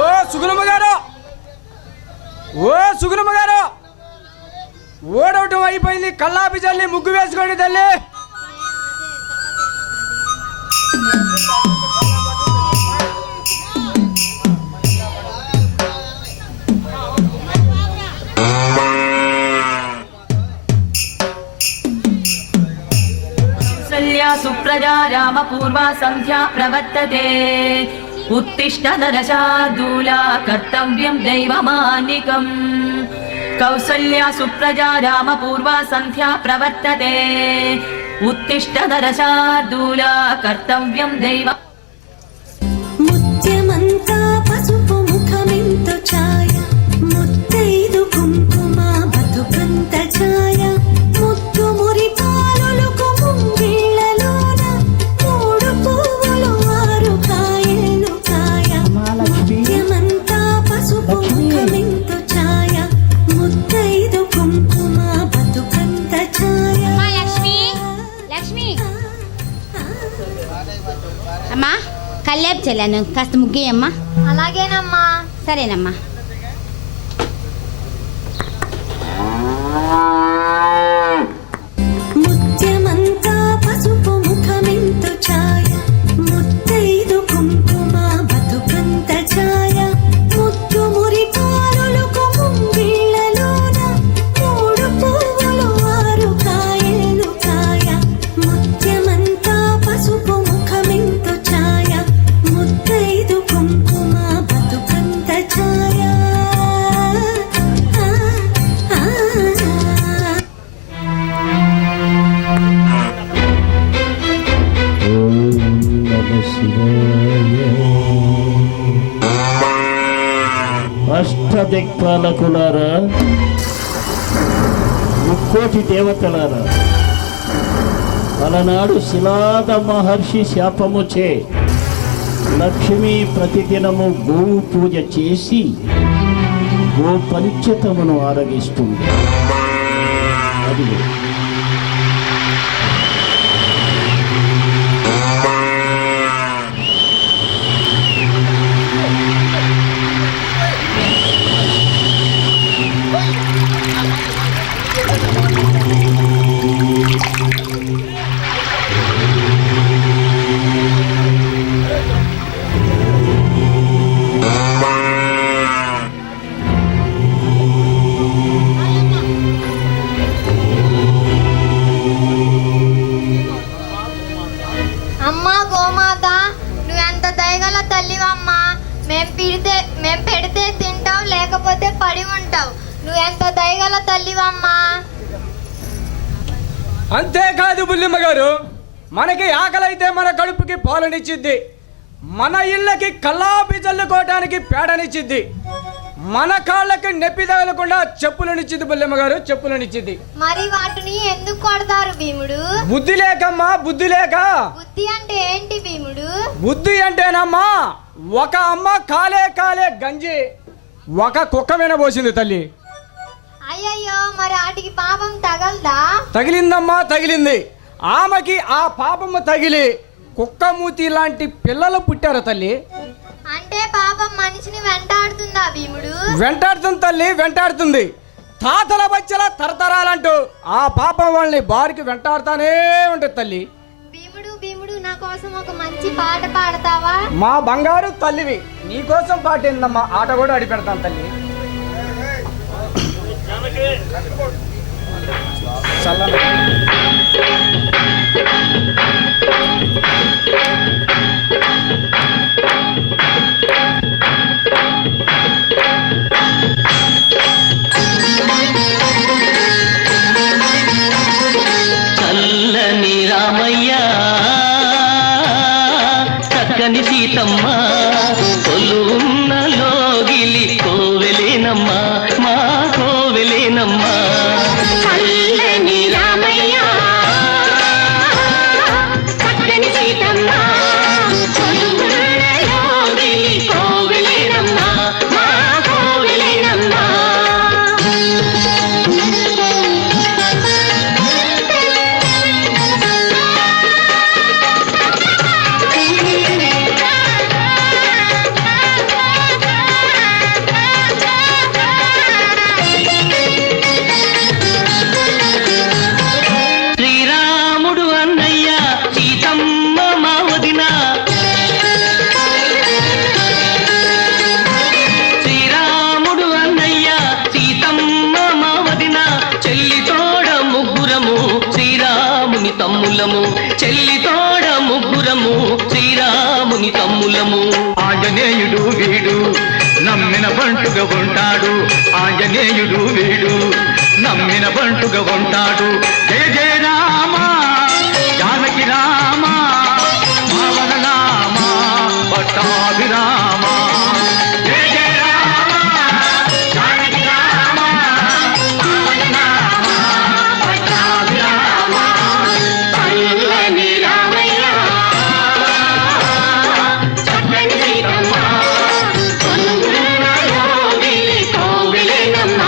ఓ సుగుణమ్మ గారు, ఓ సుగుణమ్మ గారు, ఓడవటం అయిపోయింది. కల్లాపి చల్లి ముగ్గు వేసుకోండి తల్లి. సుప్రజా రామ పూర్వా సంధ్యా ప్రవర్తతే. ఉత్తిష్ట నరశార్దూలా కర్తవ్యం దైవమానికం. కౌసల్యా సుప్రజా రామ పూర్వా సంధ్యా ప్రవర్తతే. ఉత్తిష్ట నరశార్దూలా కర్తవ్యం దైవ. ముత్యమంతా పసుపు ముఖమెంతో ఛాయ, ముత్తైదు కుంకుమ బతుకంత ఛాయ. ముత్తు మురి పాలులకు ముంగిళ్ళలోన మూడు పువ్వులు ఆరు కాయలు కాయ. ముత్యమంతా పసుపు ముఖమెంతో ఛాయ, ముత్తైదు కుంకుమ బతుకంత ఛాయ. లక్ష్మి, లక్ష్మి. అమ్మా కల్లేపు చెల్లాను, కాస్త ముగ్గేయమ్మా. అలాగేనమ్మా. సరేనమ్మా. ముత్యమంతా పసుపు ముఖమెంతో ఛాయ, ముత్తైదు కుంకుమ బతుకంత ఛాయ. ముత్తు మురి పాలులకు ముంగిళ్ళలోన మూడు పువ్వులు ఆరు కాయలు కాయ. ముత్యమంతా పసుపు ముఖమెంతో ఛాయ, ముత్తైదు కుంకుమ బతుకంత ఛాయ. అష్టదిక్పాలకులారా, ముక్కోటి దేవతలారా, అలనాడు శిలాద మహర్షి శాపముచే లక్ష్మి ప్రతిదినము గోవు పూజ చేసి గో పంచతమును ఆరగిస్తుంది. అది అమ్మా గోమాత, నువ్వెంత దయగల తల్లివమ్మా. మేం పెడితే తింటావు, లేకపోతే పడి ఉంటావు. నువ్వెంత దయగల తల్లివమ్మా. అంతేకాదు బుల్లిమ్మ గారు, మనకి ఆకలైతే మన కడుపుకి పాలనిచ్చిద్ది, మన ఇళ్ళకి కల్లాపి చల్లుకోవటానికి పేడనిచ్చిద్ది, మన కాళ్ళకి నొప్పి తగలకుండా చెప్పులనిచ్చింది బుల్లెమ్మ గారు, చెప్పులనిచ్చింది. మరి వాటిని ఎందుకు కొడతారు భీముడు? బుద్ధి లేకమ్మా, బుద్ధి లేక. బుద్ధి అంటే ఏంటి భీముడు? బుద్ధి అంటేనమ్మా, ఒక అమ్మ కాలే కాలే గంజి ఒక కుక్క మీద పోసింది తల్లి. అయ్యయ్యో, మరి వాటికి పాపం తగలదా? తగిలిందమ్మా, తగిలింది. ఆమెకి ఆ పాపము తగిలి కుక్క మూతి లాంటి పిల్లలు పుట్టారు తల్లి. అంటే పాపం మనిషిని వెంటాడుతుందా భీముడు? వెంటాడుతుంది తల్లి, వెంటాడుతుంది. తాతల బచ్చల తరతరాలంటూ ఆ పాపం వాళ్ళని బారికి వెంటాడుతానే ఉంటుంది తల్లి. భీముడు భీముడు, నా కోసం ఒక మంచి పాట పాడతావా? మా బంగారు తల్లివి, నీకోసం పాట ఏందమ్మా, ఆట కూడా అడి పెడతాను తల్లి. చల్లని రామయ్య, చక్కని సీతమ్మ, కొలువున్న లోగిలి కోవెలేనమ్మ, మా కోవెలేనమ్మ. చల్లని రామయ్య, చక్కని సీతమ్మ, కొలువున్న లోగిలి కోవెలేనమ్మ, మా కోవెలేనమ్మ. శ్రీరాముడు అన్నయ్య, సీతమ్మ మా వదిన. శ్రీరాముడు అన్నయ్య, సీతమ్మ మా వదిన. చెల్లి తోడ ముగ్గురము శ్రీరాముని తమ్ములము, చెల్లి తోడ ముగ్గురము శ్రీరాముని తమ్ములము. ఆంజనేయుడు వీడు నమ్మిన బంటుగా ఉంటాడు, ఆంజనేయుడు వీడు నమ్మిన బంటుగా ఉంటాడు. జయ జయ రామ జానకి రామ, పావన నామ పట్టాభిరామ. జయ జయ రామ జానకి రామ, పావన నామ పట్టాభిరామ. చల్లని రామయ్య, చక్కని సీతమ్మ, కొలువున్న లోగిలి కోవెలేనమ్మ,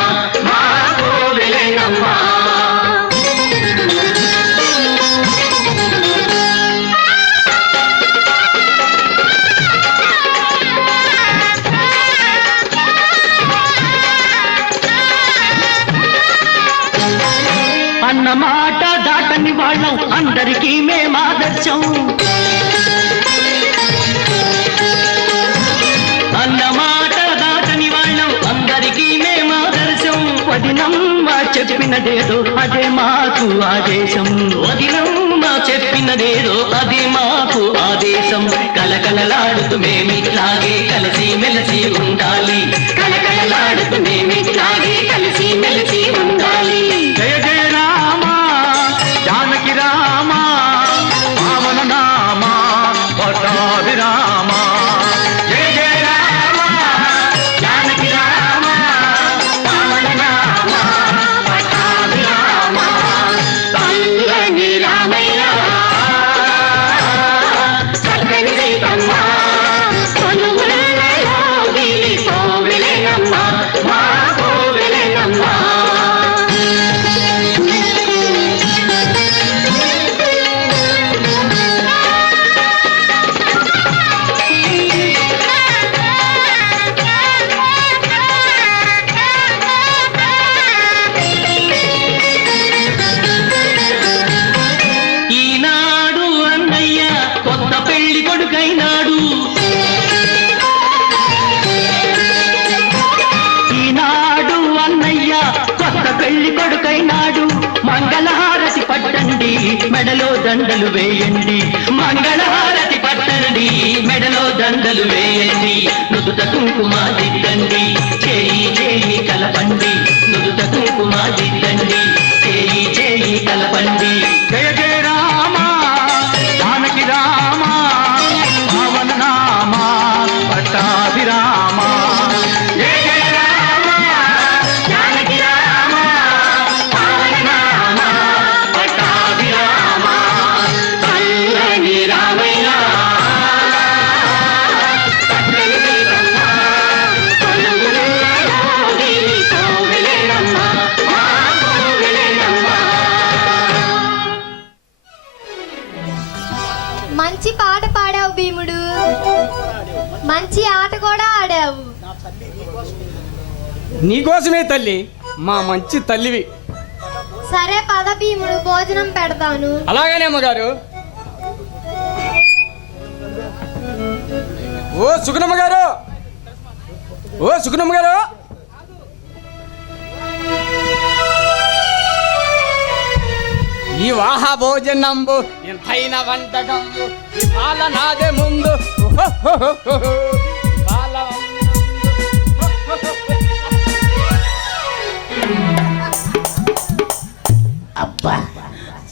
మా కోవెలేనమ్మ. అన్న మాట దాటని వాళ్ళం, అందరికీ మేమాదర్శం. అన్న మాట దాటని వాళ్ళం, అందరికీ మేమాదర్శం. వదినమ్మ చెప్పినదేదో అదే మాకు ఆదేశం, వదినమ్మ చెప్పినదేదో అదే మాకు ఆదేశం. కలకలలాడుతూ మేమిట్లాగే కలిసి మెలిసి ఉండాలి, కలకలలాడుతూ మేమిట్లాగే కలిసి మెలిసి ఉండాలి. జయ జయ రామ జానకి రామ, పావన నామ పట్టాభిరామ. జయ జయ రామ జానకి రామ, పావన నామ పట్టాభిరామ. చల్లని రామయ్య, చక్కని సీతమ్మ, కొలువున్న లోగిలి కోవెలేనమ్మ, మా కోవెలేనమ్మ. ఈనాడు అన్నయ్య కొత్త పెళ్లి కొడుకైనాడు, ఈనాడు అన్నయ్య కొత్త పెళ్లి కొడుకైనాడు. మంగళహారతి పట్టండి, మెడలో దండలు వేయండి, మంగళహారతి పట్టండి, మెడలో దండలు వేయండి. నుదుట కుంకుమ దిద్దండి, చేయి చేయి కలపండి, నుదుట కుంకుమ దిద్దండి, చేయి చేయి కలపండి. జయ జయ రామ జానకి రామ, పావన నామ పట్టాభిరామ. జయ జయ రామ నీకోసమే తల్లి, మా మంచి తల్లివి. సరే పద భీముడు, భోజనం పెడతాను. అలాగనే అమ్మగారు. ఓ సుగుణమ్మ గారు, ఓ సుగుణమ్మ గారు, ఈ వాహ భోజనంబు ఎంతైన వంటకంబు ఈ పాల నాదే ముందు. అబ్బా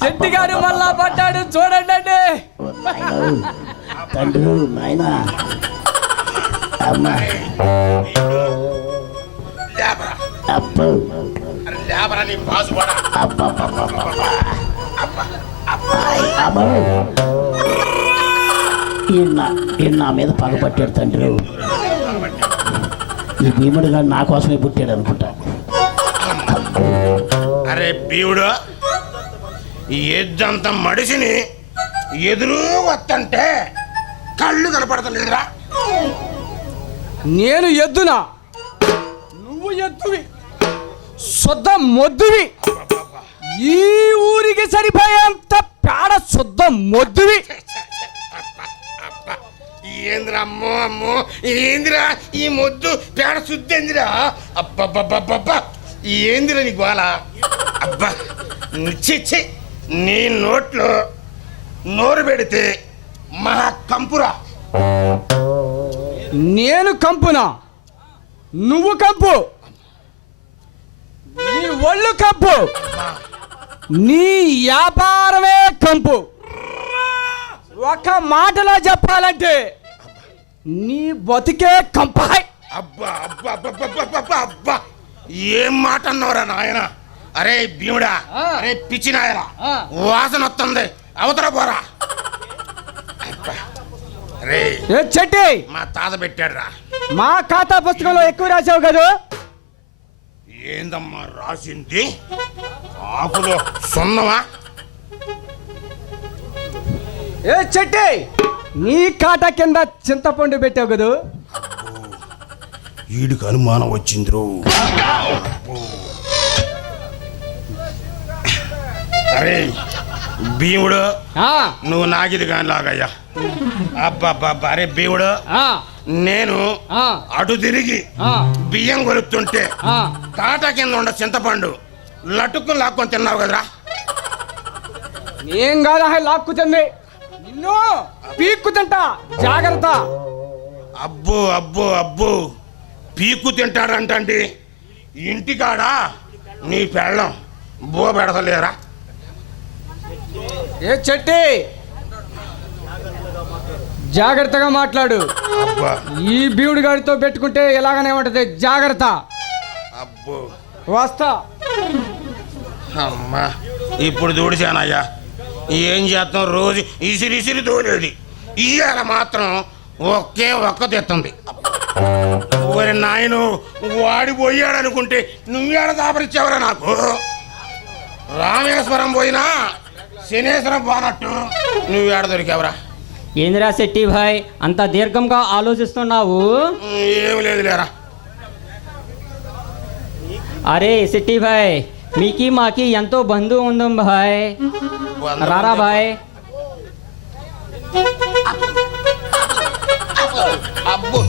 శెట్టి గారు మళ్ళా పడ్డాడు చూడండి. తండ్రి నాయన అమ్మా అబ్బో ఈయన నా మీద పగపట్టాడు తండ్రి. ఈ భీముడు గారు నా కోసమే పుట్టాడు అనుకుంటా. అరే భీముడు, ఈ ఎద్దంత మడిసిని ఎదురు వత్తంటే కళ్ళు కనపడతలేదురా. నేను ఎద్దునా? నువ్వు ఎద్దువి, శుద్ధ మొద్దువి. ఈ ఊరికి సరిపోయేంత పేడ శుద్ధ మొద్దువి. ఏంద్రా అమ్మో అమ్మో, ఏందిరా ఈ మొద్దు పేడ శుద్ధేందిరా? అబ్బబ్బబ్బబ్బబ్బా, ఏందిరా నీ గోల? అబ్బా చిచ్చి, నీ నోట్లో నోరు పెడితే మహా కంపురా. నేను కంపునా? నువ్వు కంపు. నీ ఒళ్ళు కంపు, నీ వ్యాపారమే కంపు. ఒక మాటలో చెప్పాలంటే నీ బతికే కంపాయ్. అబ్బా అబ్బా అబ్బా అబ్బా, ఏం మాట అన్నవరా నాయన? అరే భీముడా, అరే పిచ్చి నాయరా, వాసన వస్తుంది, అవతల పోరా. రే చెట్టి, మా తాత పెట్టాడురా. మా ఖాతా పుస్తకంలో ఎక్కువ రాసావు కదా. ఏందమ్మా రాసింది? ఆకులో సున్నమా? ఏ చెట్టి, నీ ఖాతా కింద చింతపండు పెట్టావు కదా. వీడికి అనుమానం వచ్చిందిరు. అరే భీముడు, నువ్వు నాగిది కాని లాగయ్యా. అబ్బా అరే భీముడు, నేను అటు తిరిగి బియ్యం కొలుపుతుంటే కాటా కింద ఉండ చింతపండు లటుక్కు లాక్కొని తిన్నావు కదరా. ఏం కాదా లాక్కుతుంది, నిన్ను పీక్కు తింటా, జాగ్రత్త. అబ్బో అబ్బో అబ్బో, పీక్కు తింటాడంటండి. ఇంటికాడా నీ పెళ్ళం బో పెడతలేరా? ఏ చెట్టి, జాగ్రత్తగా మాట్లాడు. ఈ బీవుడి గాడితో పెట్టుకుంటే ఎలాగనే ఉంటది, జాగ్రత్త. అబ్బో వస్తా. అమ్మా ఇప్పుడు దూడిచానయ్యా, ఏం చేస్తాం? రోజు ఇసిరి దూడేది, ఇయ్యాల మాత్రం ఒక్క తెస్తుంది. ఓరి నాయను, వాడిపోయాడనుకుంటే నువ్వేడ దాపరిచ్చావరా నాకు? రామేశ్వరం పోయినా శనేశ్వరం పోనట్టు నువ్వేడ దొరికావరా? ఏందిరా శెట్టి భాయ్, అంత దీర్ఘంగా ఆలోచిస్తున్నావు? ఏమి లేదు లేరా. అరే శెట్టి భాయ్, మీకి మాకి ఎంతో బంధువు ఉందాం భాయ్. రారా భాయ్. అబ్బో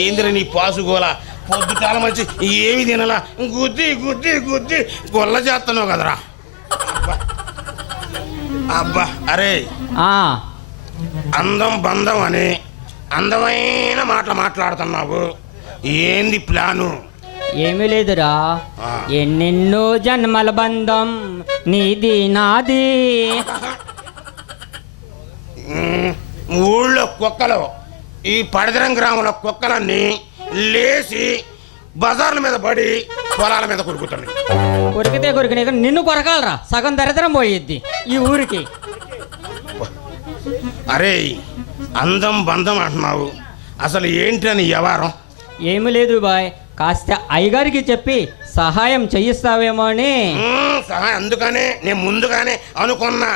ఏందిరా నీ పాసుకోలా? పొద్దుకాలం వచ్చి ఏమి తినలా, గుద్ది గుద్ది గుద్ది గొల్ల చేస్తున్నావు కదరా. అబ్బా అరే, అందం బంధం అని అందమైన మాటలు మాట్లాడుతున్నావు. ఏంది ప్లాను? ఏమీ లేదురా, ఎన్నెన్నో జన్మల బంధం నీది నాది. ఊళ్ళో కుక్కలు, ఈ పడదరం గ్రామంలో కుక్కలన్నీ లేచి బజార్ల మీద పడి పొలాల మీద కొరుకుతున్నాయి. కొరికితే నిన్ను కొరకాలరా, సగం దరిద్రం పోయిద్ది ఈ ఊరికి. అరే అందం బంధం అంటున్నావు, అసలు ఏంటని వ్యవహారం? ఏమీ లేదు బాయ్, కాస్త అయ్యగారికి చెప్పి సహాయం చేయిస్తావేమో అని. సహాయం అందుకనే నేను ముందుగానే అనుకున్నా.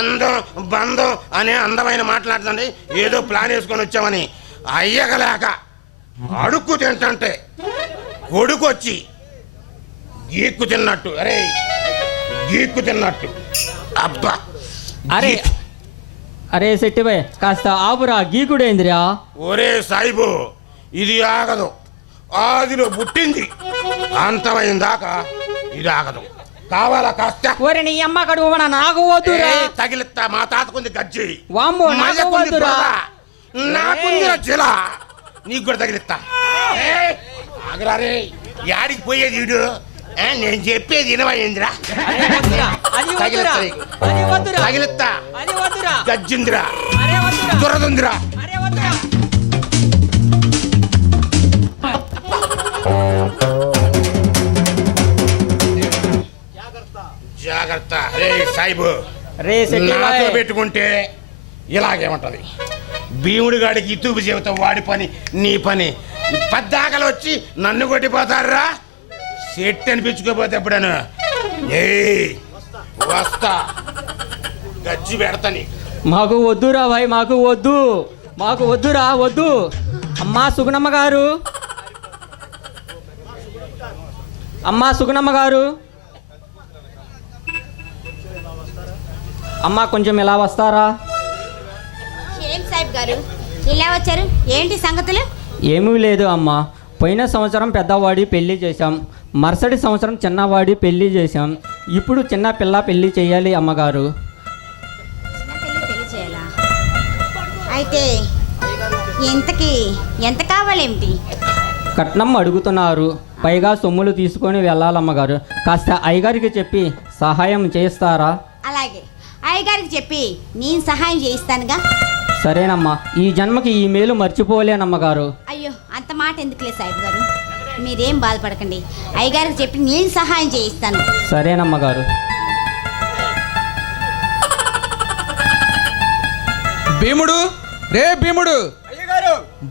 అందం బంధం అనే అందమైన మాట్లాడుతుంది, ఏదో ప్లాన్ వేసుకొని వచ్చామని. అయ్యగలేక అడుక్కు తింటే కొడుకు వచ్చి గీక్కు తిన్నట్టు, అరే గీక్కు తిన్నట్టు. అబ్బా అరే అరే శెట్టిబాయ్ కాస్త ఆపురా, గీకుడేందిరా? ఒరే సాయిబు, ఇది ఆగదు. ఆదిలో పుట్టింది అంతమైన దాకా ఇది ఆగదు. కావాలా కాస్త? ఒరే నీ అమ్మ కడుపు నాకు వద్దురా. తగిలిస్తా, మా తాతకుంది గజ్జి, వామ్మో నాకు వద్దురా. నాకుందిరా చిల, నీకు కూడా తగిలిస్తా. ఆగరారే, యాడికి పోయేది వీడు? నేను చెప్పేది వినవైందిరా. తగిలిస్తా, గజ్జిందిరా, దురదుందిరా. జాగ్రత్త రే సాయిబు, నాతో పెట్టుకుంటే ఇలాగేమంటది. భీముడి గాడికి ఇతుగు జీవితం, వాడి పని నీ పని. పద్దాకలు వచ్చి నన్ను కొట్టిపోతారా? సెట్ అనిపించుకోపోతే ఎప్పుడను వస్తా, గజ్జి పెడతాని. మాకు వద్దురా భాయ్, మాకు వద్దు, మాకు వద్దురా, వద్దు. అమ్మా సుగుణమ్మ గారు, అమ్మా సుగుణమ్మ గారు, అమ్మా కొంచెం ఇలా వస్తారా? ఏం సాహిబ్ గారు ఇలా వచ్చారు? ఏంటి సంగతులు? ఏమీ లేదు అమ్మా, పోయిన సంవత్సరం పెద్దవాడి పెళ్లి చేశాం, మరుసటి సంవత్సరం చిన్నవాడి పెళ్లి చేశాం, ఇప్పుడు చిన్న పిల్ల పెళ్లి చేయాలి అమ్మగారు. పెళ్లి చేయాలా? అయితే ఇంతకి ఎంత కావాలేమిటి? కట్నం అడుగుతున్నారు, పైగా సొమ్ములు తీసుకొని వెళ్ళాలమ్మగారు. కాస్త అయ్యగారికి చెప్పి సహాయం చేస్తారా? అలాగే, అయ్యగారికి చెప్పి నేను సహాయం చేయిస్తానుగా. సరేనమ్మా, ఈ జన్మకి ఈ మేలు మర్చిపోలేనమ్మగారు. అయ్యో అంత మాట ఎందుకులే సాహిబ్ గారు, మీరేం బాధపడకండి. అయ్యగారికి చెప్పి నేను సహాయం చేయిస్తాను. సరేనమ్మగారు. భీముడు, రే భీముడు,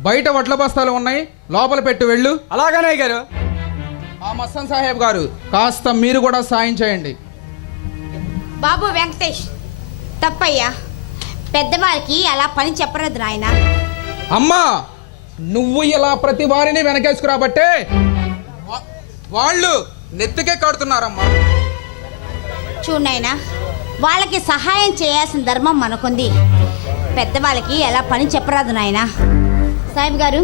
బయట వడ్ల బస్తాలు ఉన్నాయి, లోపల పెట్టు వెళ్ళు. అలాగనే గారు. ఆ మస్తాన్ సాహెబ్ గారు, కాస్త మీరు కూడా సాయం చేయండి. బాబు వెంకటేష్, తప్పయ్యా, పెద్దవారికి అలా పని చెప్పరదు నాయన. అమ్మా, నువ్వు ఇలా ప్రతి వారిని వెనకేసుకురాబట్టే వాళ్ళు నెత్తికే కడుతున్నారమ్మా. చూడు నాయనా, వాళ్ళకి సహాయం చేయాల్సిన ధర్మం మనకుంది, పెద్దవాళ్ళకి ఎలా పని చెప్పరాదు నాయన. సాహిబ్ గారు,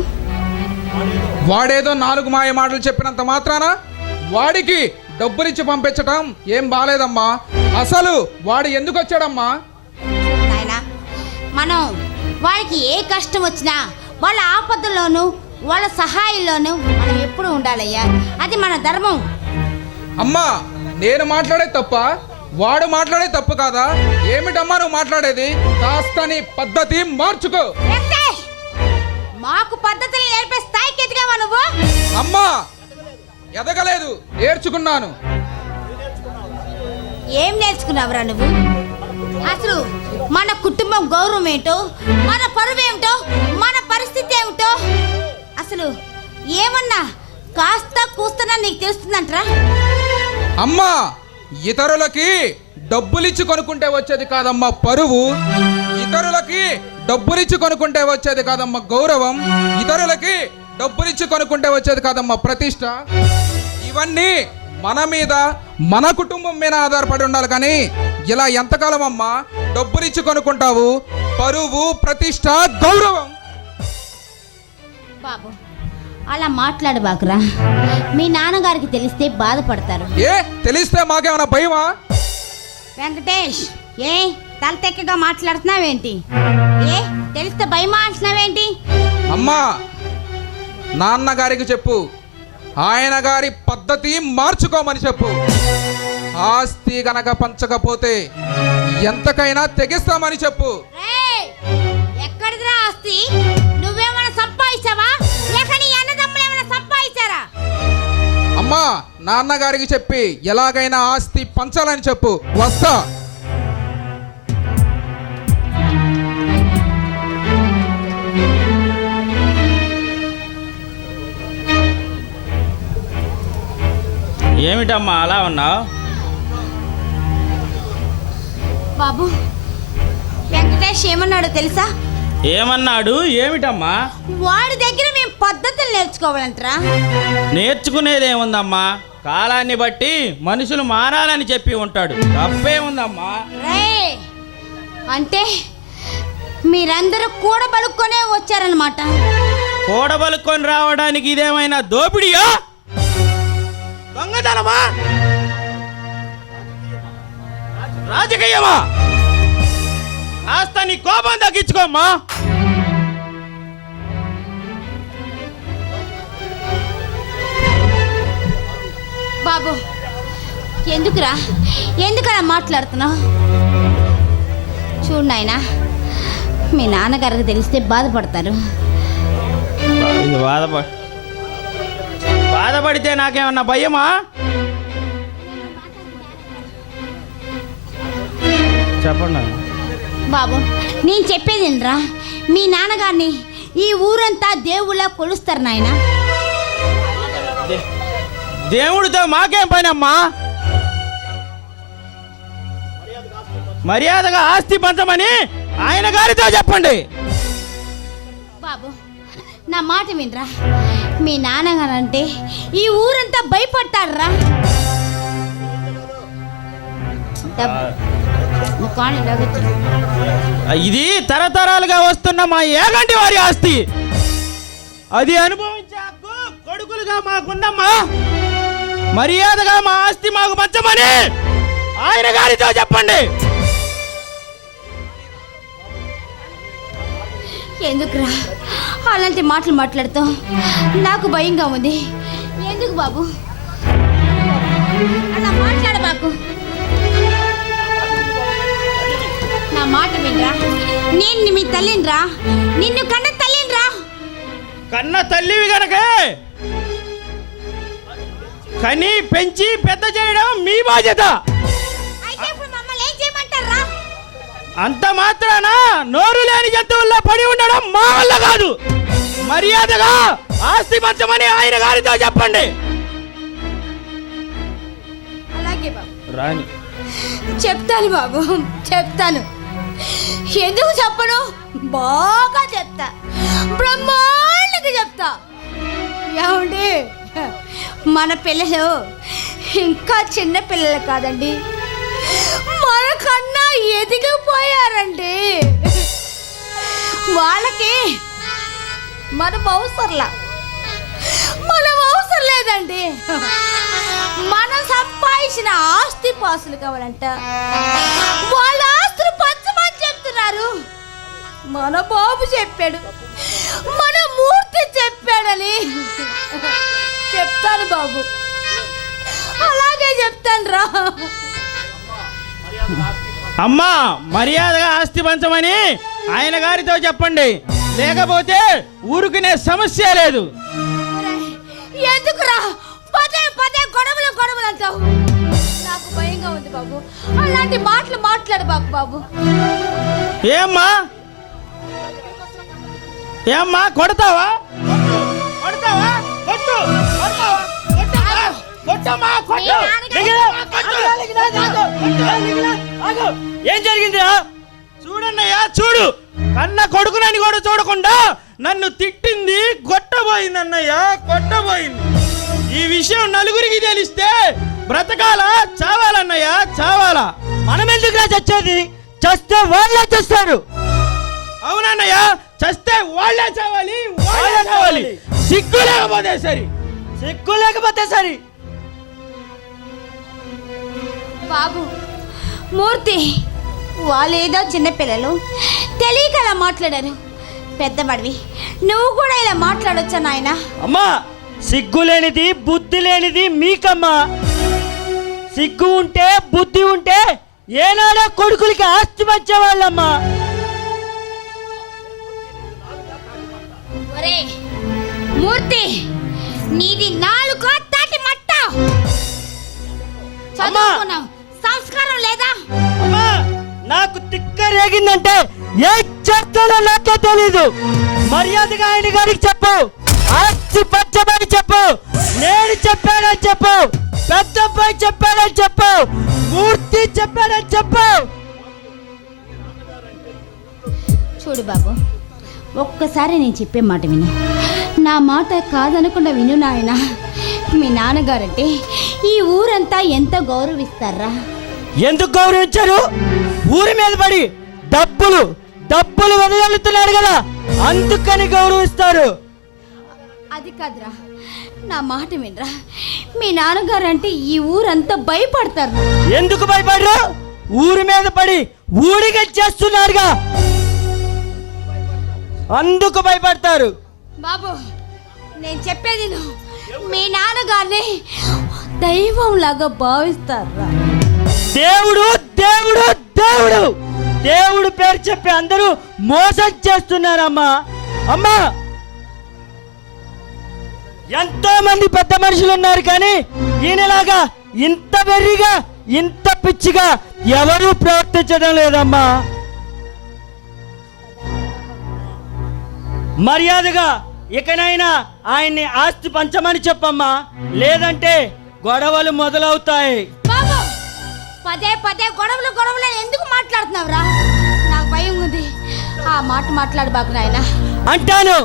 వాడేదో 4 మాయ మాటలు చెప్పినంత మాత్రాన వాడికి డబ్బులిచ్చి పంపించటం ఏం బాలేదమ్మా. అసలు వాడు ఎందుకు వచ్చాడమ్మా? నాయనా, మనం వాళ్ళకి ఏ కష్టం వచ్చినా వాళ్ళ ఆపదల్లోనూ వాళ్ళ సహాయంలోనూ మనం ఎప్పుడు ఉండాలయ్యా, అది మన ధర్మం. అమ్మా, నేను మాట్లాడే తప్ప, వాడు మాట్లాడే తప్పు కాదా? ఏమిటమ్మా నువ్వు మాట్లాడేది? కాస్త నీ పద్ధతి మార్చుకో. వెంకటేష్, మాకు పద్ధతులు నేర్పే స్థాయికి ఎదిగావా నువ్వు? అమ్మా, ఎదగలేదు, నేర్చుకున్నాను. ఏం నేర్చుకున్నావురా నువ్వు? అసలు మన కుటుంబం గౌరవం ఏంటో, మన పరువు ఏమిటో, మన పరిస్థితి ఏమిటో అసలు ఏమన్నా కాస్త కూస్తున్నా నీకు తెలుస్తుందంటరా? అమ్మా, ఇతరులకి డబ్బులిచ్చి కొనుక్కుంటే వచ్చేది కాదమ్మా పరువు, ఇతరులకి డబ్బులిచ్చి కొనుక్కుంటే వచ్చేది కాదమ్మా గౌరవం, ఇతరులకి డబ్బులిచ్చి కొనుక్కుంటే వచ్చేది కాదమ్మా ప్రతిష్ట. ఇవన్నీ మన మీద, మన కుటుంబం మీద ఆధారపడి ఉండాలి. కానీ ఇలా ఎంతకాలం అమ్మా డబ్బులిచ్చి కొనుక్కుంటావు? పరువు, ప్రతిష్ట, గౌరవం. బాబు అలా మాట్లాడు బాకురా, మీ నాన్నగారికి తెలిస్తే బాధపడతారు. ఏ తెలిస్తే మాకేమైనా భయమా? వెంకటేష్, ఏ తలతెక్కగా మాట్లాడుతున్నావేంటి? ఏ తెలిస్తే భయమా అంటున్నావేంటి? అమ్మా, నాన్నగారికి చెప్పు, ఆయన గారి పద్ధతి మార్చుకోమని చెప్పు. ఆస్తి గనక పంచకపోతే ఎంతకైనా తెగిస్తామని చెప్పు. ఎక్కడిదిరా ఆస్తి? నువ్వేమైనా సంపాదించావా, లేక నీ అన్నదమ్ములు ఏమైనా సంపాదించారా? అమ్మా, నాన్నగారికి చెప్పి ఎలాగైనా ఆస్తి పంచాలని చెప్పు. వస్తా. ఏమిటమ్మా అలా ఉన్నావు? బాబు, వెంకటేష్ ఏమన్నాడో తెలుసా? ఏమన్నాడు? ఏమిటమ్మా? వాడి దగ్గర మేము పద్ధతులు నేర్చుకోవాలంటరా. నేర్చుకునేదేముందమ్మా, కాలాన్ని బట్టి మనుషులు మారాలని చెప్పి ఉంటాడు. తప్పేముందమ్మా? అంటే మీరందరూ కూడబలుక్కొనే వచ్చారనమాట. కూడబలుక్కొని రావడానికి ఇదేమైనా దోపిడియా, దొంగతనమా, రాజకీయమా? కాస్త నీ కోపం తగ్గించుకోమ్మా. బాబు ఎందుకలా మాట్లాడుతున్నావు? చూడు నాయనా, మీ నాన్నగారికి తెలిస్తే బాధపడతారు. బాధపడితే నాకేమన్నా భయమా? చెప్పండి బాబు, నేను చెప్పేది ఏంట్రా, మీ నాన్నగారిని ఈ ఊరంతా దేవుళ్ళ కొలుస్తారు నాయన. దేవుడితో మాకేం పనమ్మా? మర్యాదగా ఆస్తి పంచమని ఆయన గారితో చెప్పండి. బాబు నా మాట వినరా, మీ నాన్నగారంటే ఈ ఊరంతా భయపడతాడరా. ఇది తరతరాలుగా వస్తున్న మా ఏగంటి వారి ఆస్తి. అది అనుభవించే హక్కు కొడుకులుగా మాకుందమ్మా. మర్యాదగా మా ఆస్తి మాకు పంచమని ఆయన గారితో చెప్పండి. ఎందుకురా అలాంటి మాటలు మాట్లాడుతావు? నాకు భయంగా ఉంది. ఎందుకు బాబు అలా మాట్లాడబాకు. నా మాట వినరా, నేను మీ తల్లినిరా, నిన్ను కన్న తల్లినిరా. కన్న తల్లివి గనకే కని పెంచి పెద్ద చేయడం మీ బాధ్యత. అయితే ఇప్పుడు మమ్మల్ని ఏం చేయమంటారా? అంత మాత్రాన నోరు లేని జంతువుల్లో పడి ఉండడం మా వల్ల కాదు. మర్యాదగా ఆస్తి పంచమని ఆయన గారితో చెప్పండి. అలాగే బాబు. రాణి చెప్తాను బాబు, చెప్తాను. ఎందుకు చెప్పను? బాగా చెప్తా, బ్రహ్మాండంగా చెప్తా. ఏమండి, మన పిల్లలు ఇంకా చిన్న పిల్లలు కాదండి, మనకన్నా ఎదిగిపోయారండి. వాళ్ళకి మనం అవసరం లేదండి. మనం సంపాదించిన ఆస్తి పాసులు కావాలంట. వాళ్ళ ఆస్తులు పంచమని చెప్తున్నారు. మన బాబు చెప్పాడు, మన మూర్తి చెప్పాడని. చెప్తాను బాబు, అలాగే చెప్తాను రా. అమ్మా, మర్యాదగా ఆస్తి పంచమని ఆయన గారితో చెప్పండి. లేకపోతే ఊరుకునే సమస్య లేదు. ఎందుకురా పదే పదే గొడవలు అంటావు? నాకు భయంగా ఉంది బాబు. అలాంటి మాటలు మాట్లాడబాకు బాబు. ఏమ్మా కొడతావా? కొట్టు. ఏం జరిగిందిరా? చూడన్నయ్యా, చూడు. కన్న కొడుకునని కూడా చూడకుండా నన్ను తిట్టింది, కొట్టబోయింది అన్నయ్య, కొట్టబోయింది. ఈ విషయం నలుగురికి తెలిస్తే బ్రతకాలా చావాలన్నయ్య, చావాలా? మనం ఎందుకురా చచ్చేది? చస్తే వాళ్ళే చేస్తారు. అవునన్నయ్య, చస్తే వాళ్ళే చావాలి, వాళ్ళే చావాలి. సిగ్గు లేకపోతే సరి. బాబు, మూర్తి, వాళ్ళేదో చిన్నపిల్లలు తెలియక అలా మాట్లాడారు. పెద్దవాడివి, నువ్వు కూడా ఇలా మాట్లాడొచ్చా నాయన? అమ్మా, సిగ్గు లేనిది బుద్ధి లేనిది మీకమ్మా. సిగ్గు ఉంటే బుద్ధి ఉంటే ఏనాడో కొడుకులకి ఆస్తి పంచేవాళ్ళమ్మా. మూర్తి, నీది నాలుగు తాటి మట్ట. చదువుకున్నావు, సంస్కారం లేదా? అమ్మా, నాకు తిక్క రేగిందంటే ఏ చేస్తానో నాకే తెలీదు. మర్యాదగా ఆయన గారికి చెప్పు, ఆస్తి పంచమని చెప్పు. నేను చెప్పానని చెప్పు, పెద్దబ్బాయి చెప్పాడని చెప్పు, మూర్తి చెప్పాడని చెప్పు. చూడు బాబు, ఒక్కసారి నేను చెప్పే మాట విను. నా మాట కాదనకుండా విను నాయన. మీ నాన్నగారంటే ఈ ఊరంతా ఎంత గౌరవిస్తారా? ఎందుకు గౌరవించారు? ఊరి మీద పడి డబ్బులు వెదజల్లుతున్నాడు కదా, అందుకని గౌరవిస్తారు. అది కాదురా, నా మాట వినరా. మీ నాన్నగారంటే ఈ ఊరంతా భయపడతారు. ఎందుకు భయపడరు? ఊరి మీద పడి ఊడిగా చేస్తున్నారుగా, అందుకు భయపడతారు. బాబు, నేను చెప్పేది మీ నాన్నగారిని దైవం లాగా భావిస్తారా? దేవుడు దేవుడు దేవుడు దేవుడు పేరు చెప్పి అందరూ మోసం చేస్తున్నారమ్మా. అమ్మా, ఎంతో మంది పెద్ద మనుషులు ఉన్నారు, కానీ ఈయనలాగా ఇంత వెర్రిగా ఇంత పిచ్చిగా ఎవరూ ప్రవర్తించడం లేదమ్మా. మర్యాదగా ఇకనైనా ఆయన్ని ఆస్తి పంచమని చెప్పమ్మా, లేదంటే గొడవలు మొదలవుతాయి. బాబు, పదే గొడవలు ఎందుకు మాట్లాడుతున్నావురా? నాకు భయం ఉంది. ఆ మాట మాట్లాడబాకు నాయన. అంటాను,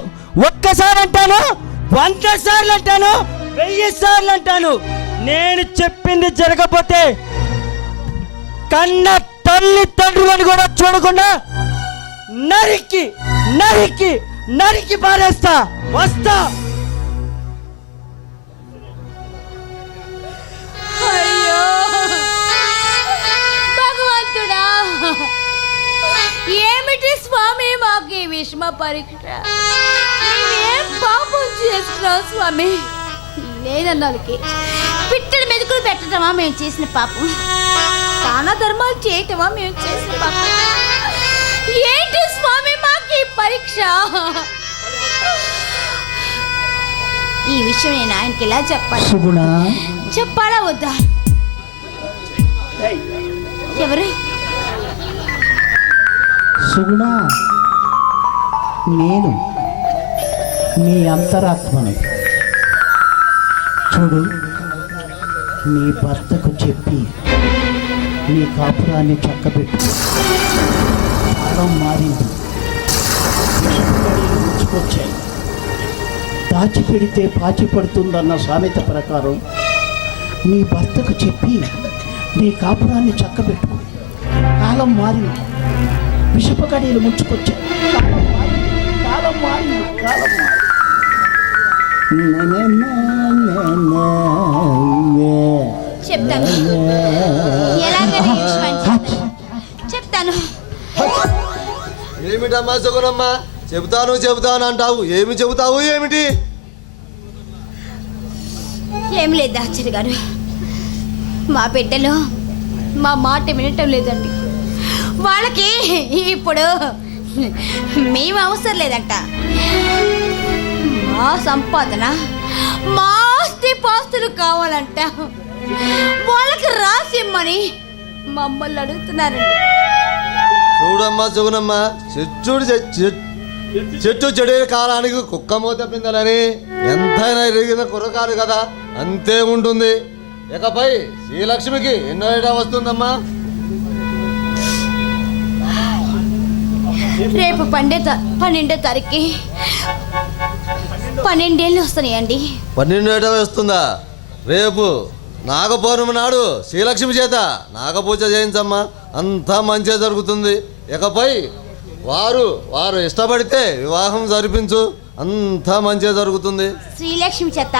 ఒక్కసారి అంటాను, 100 సార్లు అంటాను, 1000 సార్లు అంటాను. నేను చెప్పింది జరగకపోతే కన్న తల్లి తండ్రులను కూడా చూడకుండా నరికి నరికి నరికి పారేస్తా. వస్తా. అయ్యో భగవంతుడా, ఏమిటి స్వామి మాకు ఈ విషమ పరీక్ష? మేమేం పాపం చేస్తున్నాం స్వామి? లేదన్నాళ్ళకి పిట్టడి మెతుకులు పెట్టడమా మేము చేసిన పాపం? దాన ధర్మాలు చేయటమా మేము చేసిన పాపం? ఏంటి స్వామి మాకు ఈ పరీక్ష? ఈ విషయం నేను ఆయనకి ఎలా చెప్పాలి? చెప్పాలా వద్దా? ఎవరు? సుగుణ, నేను నీ అంతరాత్మను. చూడు, నీ భర్తకు చెప్పి నీ కాపురాన్ని చక్కబెట్టు. కాలం మారింది, ఉంచుకొచ్చాయి. దాచిపెడితే పాచిపడుతుందన్న సామెత ప్రకారం నీ భర్తకు చెప్పి నీ కాపురాన్ని చక్కబెట్టుకో. కాలం మారింది, విషపకడీలు ముంచుకొచ్చాయి. కాలం మారింది. చెప్తాను, ఎలాగైనా ఈ విషయాన్ని చెప్తాను. ఏమిటమ్మా సుగుణమ్మా, చెబుతాను అంటావు, ఏమి చెబుతావు ఏమిటి? ఏం లేదు ఆచార్య గారు, మా బిడ్డలు మా మాట వినటం లేదండి. వాళ్ళకి ఇప్పుడు మేము అవసరం లేదంట. మా సంపాదన, మా ఆస్తి పాస్తులు కావాలంట. వాళ్ళకి రాసిమ్మని మమ్మల్ని అడుగుతున్నారండి. చూడమ్మా సుగుణమ్మా, చెట్టు చెడే కాలానికి కుక్క మూత పిందలని ఎంతైనా ఎరిగిన కుర్రకారు కదా, అంతే ఉంటుంది. ఇకపై శ్రీలక్ష్మికి ఎన్నో ఏటా వస్తుందమ్మా? రేపు 12వ తారీఖుకి 12 ఏళ్ళు వస్తున్నాయండి. 12 ఏటా వస్తుందా? రేపు నాగపౌర్ణమి నాడు శ్రీలక్ష్మి చేత నాగపూజ చేయించమ్మా, అంతా మంచిగా జరుగుతుంది. ఇకపై వారు ఇష్టపడితే వివాహం జరిపించు, అంతా మంచిగా జరుగుతుంది. శ్రీలక్ష్మి చేత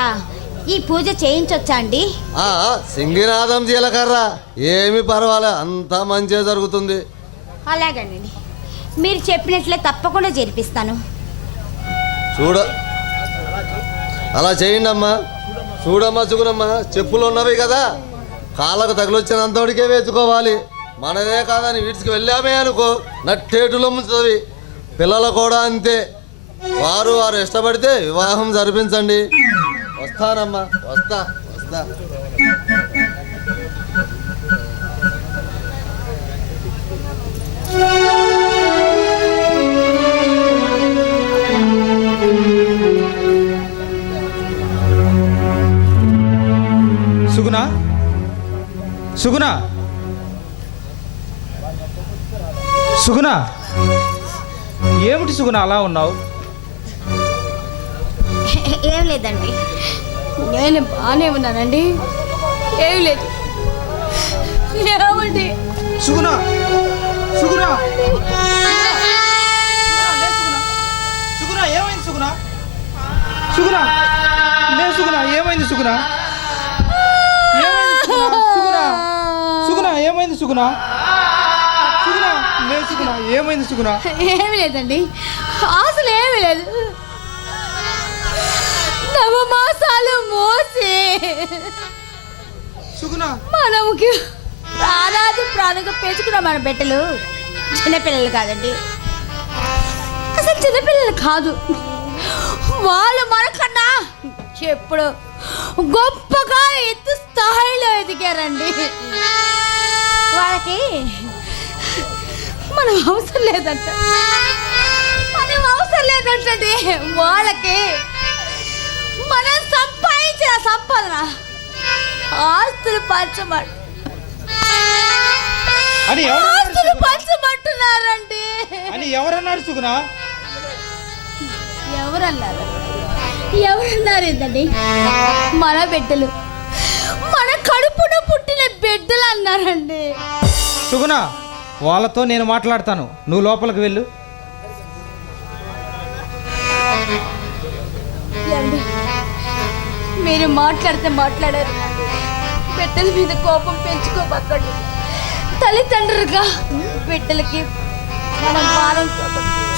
ఈ పూజ చేయించొచ్చా అండి? సింగినాదం జీలకర్ర ఏమి పర్వాలే, అంతా మంచిగా జరుగుతుంది. అలాగేనండి, మీరు చెప్పినట్లే తప్పకుండా జరిపిస్తాను. అలా చేయండి అమ్మా. చూడమ్మా సుగుణమ్మా, చెప్పులు ఉన్నవి కదా, కాళ్ళకు తగిలొచ్చినంతటికే వేసుకోవాలి. మనదే కాదని వీటికి వెళ్ళామే అనుకో, నట్టేటులో ముంచుతుంది. పిల్లలు కూడా అంతే, వారు ఇష్టపడితే వివాహం జరిపించండి. వస్తానమ్మా, వస్తా. సుగుణ, ఏమిటి సుగుణ అలా ఉన్నావు? ఏం లేదండి, నేను బాగానే ఉన్నానండి. ఏం లేదు. ఏమండి సుగుణ, సుగుణ, సుగుణ ఏమైంది సుగుణ? సుగుణ లే సుగుణ, ఏమైంది సుగుణ? ఏమైంది సుగుణ? సుగుణ ఏమైంది సుగుణ? సుగుణ లే సుగుణ, ఏమైంది సుగుణ? ఏమి లేదండి, అసలు ఏమి లేదు. నవమాసాలు మోసి సుగుణ మనముకి ప్రాణాది ప్రాణంగా పెంచుకున్నాం మన బిడ్డలు. చిన్నపిల్లలు కాదండి, అసలు చిన్నపిల్లలు కాదు. వాళ్ళు మనకన్నా ఎప్పుడు గొప్పగా ఎత్తు స్థాయిలో ఎదిగారండి. వాళ్ళకి మనం అవసరం లేదంట, మనం అవసరం లేదంటండి. వాళ్ళకి మనం సంపాదించిన సంపాదన ఆస్తులు పంచమంట, ఆస్తులు పంచమంటున్నారండి. అని ఎవరన్నారు సుగుణ? ఎవరన్నారు? ఎవరన్నారు ఏంటండి? మన బిడ్డలు, మన కడుపున పుట్టిన బిడ్డలు అన్నారండి. సుగుణ, వాళ్ళతో నేను మాట్లాడతాను, నువ్వు లోపలికి వెళ్ళు. ఏమండి, మీరు మాట్లాడితే మాట్లాడారు, బిడ్డల మీద కోపం పెంచుకోబక్కండి. తల్లిదండ్రులుగా బిడ్డలకి మనం మానం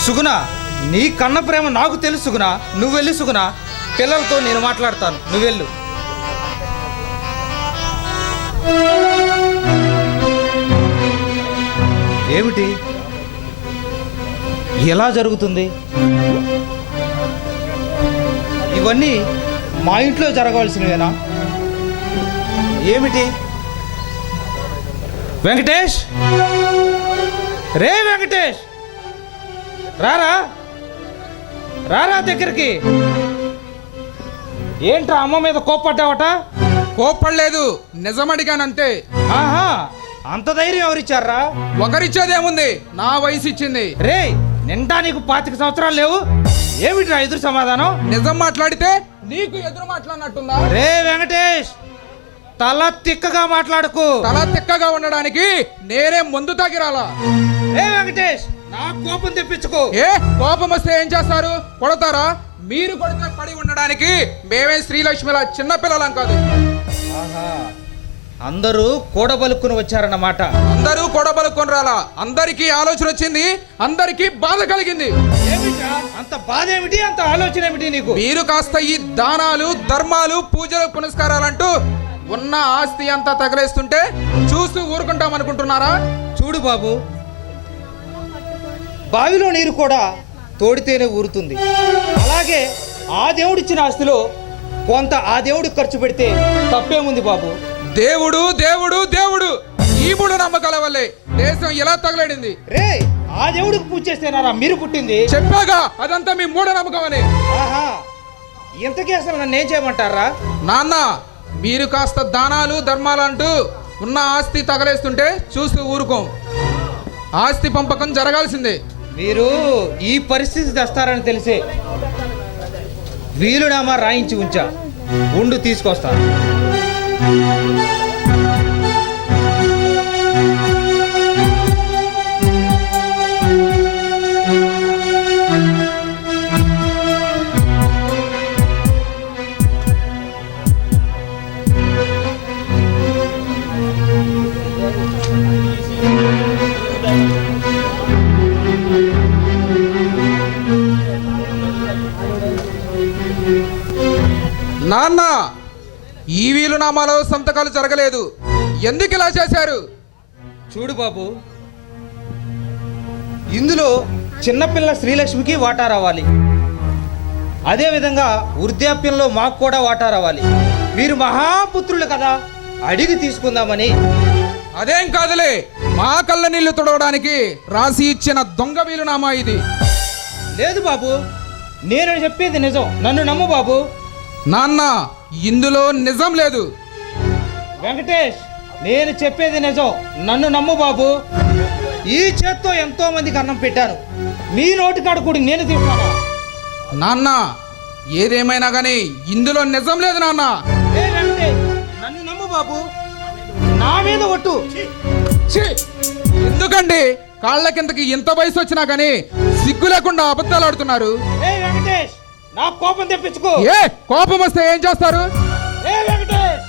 సుగుణ, నీ కన్న ప్రేమ నాకు తెలుసు సుగుణ. నువ్వు వెళ్ళు సుగుణ, పిల్లలతో నేను మాట్లాడతాను, నువ్వు వెళ్ళు. ఏమిటి ఎలా జరుగుతుంది? ఇవన్నీ మా ఇంట్లో జరగవలసినవేనా? ఏమిటి వెంకటేష్? రే వెంకటేష్, రారా రారా దగ్గరికి. ఏంట్రా అమ్మ మీద కోప్పడ్డావట? కోప్పడలేదు, నిజమడిగానంతే. ఆహా, అంత ధైర్యం ఎవరిచ్చారా? ఒకరిచ్చేదేముంది, నా వయసు ఇచ్చింది. రే, నిండా నీకు 25 సంవత్సరాలు లేవు, ఏమిట్రా ఎదురు సమాధానం? నిజం మాట్లాడితే నీకు ఎదురు మాట్లాడినట్టుందా? రే వెంకటేష్, తల తిక్కగా మాట్లాడుకు. తల తిక్కగా ఉండడానికి నేనే ముందు తాగిరాలా? రే వెంకటేష్, నా కోపం తెప్పించుకో. ఏ కోపం వస్తే ఏం చేస్తారు? కొడతారా? మీరు కొడితే పడి ఉండడానికి మేమే శ్రీలక్ష్మిలా చిన్నపిల్లలం కాదు. ఆహా, అందరూ కూడబలుక్కుని వచ్చారన్నమాట. అందరూ కూడబలుక్కుని రాలా, అందరికీ ఆలోచన వచ్చింది, అందరికీ బాధ కలిగింది. ఏమిటా అంత బాధ ఏమిటి, అంత ఆలోచన ఏమిటి నీకు? మీరు కాస్త ఈ దానాలు ధర్మాలు పూజలు పునస్కారాలంటూ ఉన్న ఆస్తి అంతా తగలేస్తుంటే చూస్తూ ఊరుకుంటాం అనుకుంటున్నారా? చూడు బాబు, బావిలో నీరు కూడా తోడితేనే ఊరుతుంది. అలాగే ఆ దేవుడిచ్చిన ఆస్తిలో కొంత ఆ దేవుడికి ఖర్చు పెడితే తప్పేముంది బాబు? దేవుడు దేవుడు దేవుడు ఈ మూడు నమ్మకాల వల్లే దేశం ఎలా తగలడింది. రే, ఆ దేవుడికి పూజ చేస్తేనారా మీరు పుట్టింది? చెప్పాగా అదంతా మీ మూఢ నమ్మకం అని. ఆహా, ఇంతకీ అసలు నన్ను ఏం చేయమంటారా? నాన్న, మీరు కాస్త దానాలు ధర్మాలు అంటూ ఉన్న ఆస్తి తగలేస్తుంటే చూస్తూ ఊరుకోం. ఆస్తి పంపకం జరగాల్సిందే. మీరు ఈ పరిస్థితి తెస్తారని తెలిసే వీలునామా రాయించి ఉంచా, ఉండు తీసుకొస్తాను. నాన్న, ఈ వీలునామాలో సంతకాలు జరగలేదు, ఎందుకు ఇలా చేశారు? చూడు బాబు, ఇందులో చిన్నపిల్ల శ్రీలక్ష్మికి వాటా రావాలి, అదేవిధంగా వృద్ధాప్యంలో మాకు కూడా వాటా రావాలి. మీరు మహాపుత్రులు కదా, అడిగి తీసుకుందామని. అదేం కాదులే, మా కళ్ళ నీళ్లు తుడవడానికి రాసి ఇచ్చిన దొంగ వీలునామా ఇది. లేదు బాబు, నేను చెప్పేది నిజం, నన్ను నమ్ము బాబు. నాన్న, ఇందులో నిజం లేదు. వెంకటేష్, నేను చెప్పేది నిజం, నన్ను నమ్ము బాబు. ఈ చేత్తో ఎంతో మందికి అన్నం పెట్టాను, మీ నోటి కాడ కూడా నేను తింటాను. నాన్న ఏదేమైనా కానీ ఇందులో నిజం లేదు నాన్న. నన్ను నమ్ము బాబు, నా మీద ఒట్టు. ఛీ! ఎందుకండి కాళ్ళ కిందకి ఇంత వయసు వచ్చినా కానీ సిగ్గు లేకుండా అబద్ధాలు ఆడుతున్నారు. ఏ వెంకటేష్, నా కోపం తెప్పించుకో. ఏ కోపం వస్తే ఏం చేస్తారు? ఏ వెంకటేష్,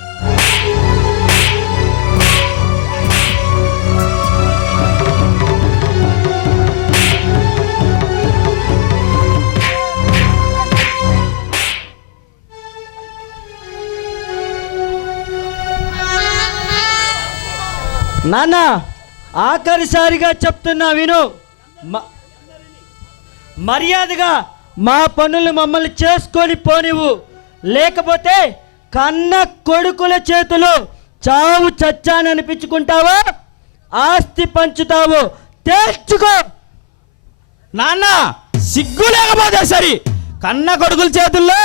నాన్న ఆఖరిసారిగా చెప్తున్నా విను. మర్యాదగా మా పనులు మమ్మల్ని చేసుకొని పోనివ్వు, లేకపోతే కన్న కొడుకుల చేతులు చావు చచ్చాననిపించుకుంటావో ఆస్తి పంచుతావో తేల్చుకో. నాన్న సిగ్గు లేకపోతే సరి, కన్న కొడుకుల చేతుల్లో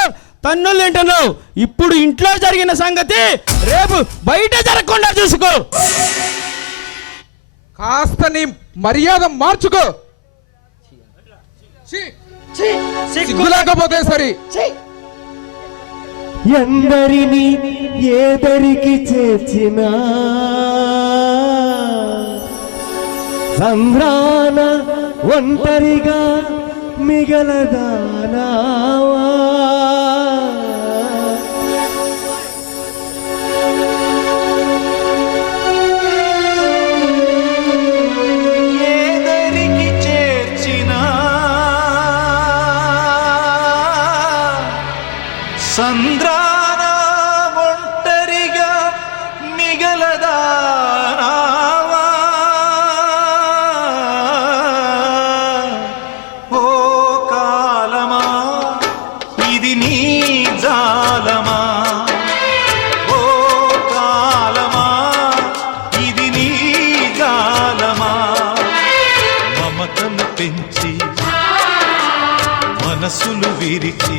తన్నులు తింటున్నావు. ఇప్పుడు ఇంట్లో జరిగిన సంగతి రేపు బయట జరగకుండా చూసుకో. కాస్త నీ మర్యాద మార్చుకో. సిగ్గు లేకపోతే సరి. ఎందరిని ఏదరికి చేర్చినా సంద్రాన ఒంటరిగా మిగలదానావా. ఏదరికి చేర్చినా సంద్రాన ఒంటరిగా మిగలదానావా. ఓ కాలమా ఇది నీ జాలమా, ఓ కాలమా ఇది నీ జాలమా. మమతలు పెంచి మనసులు విరిచి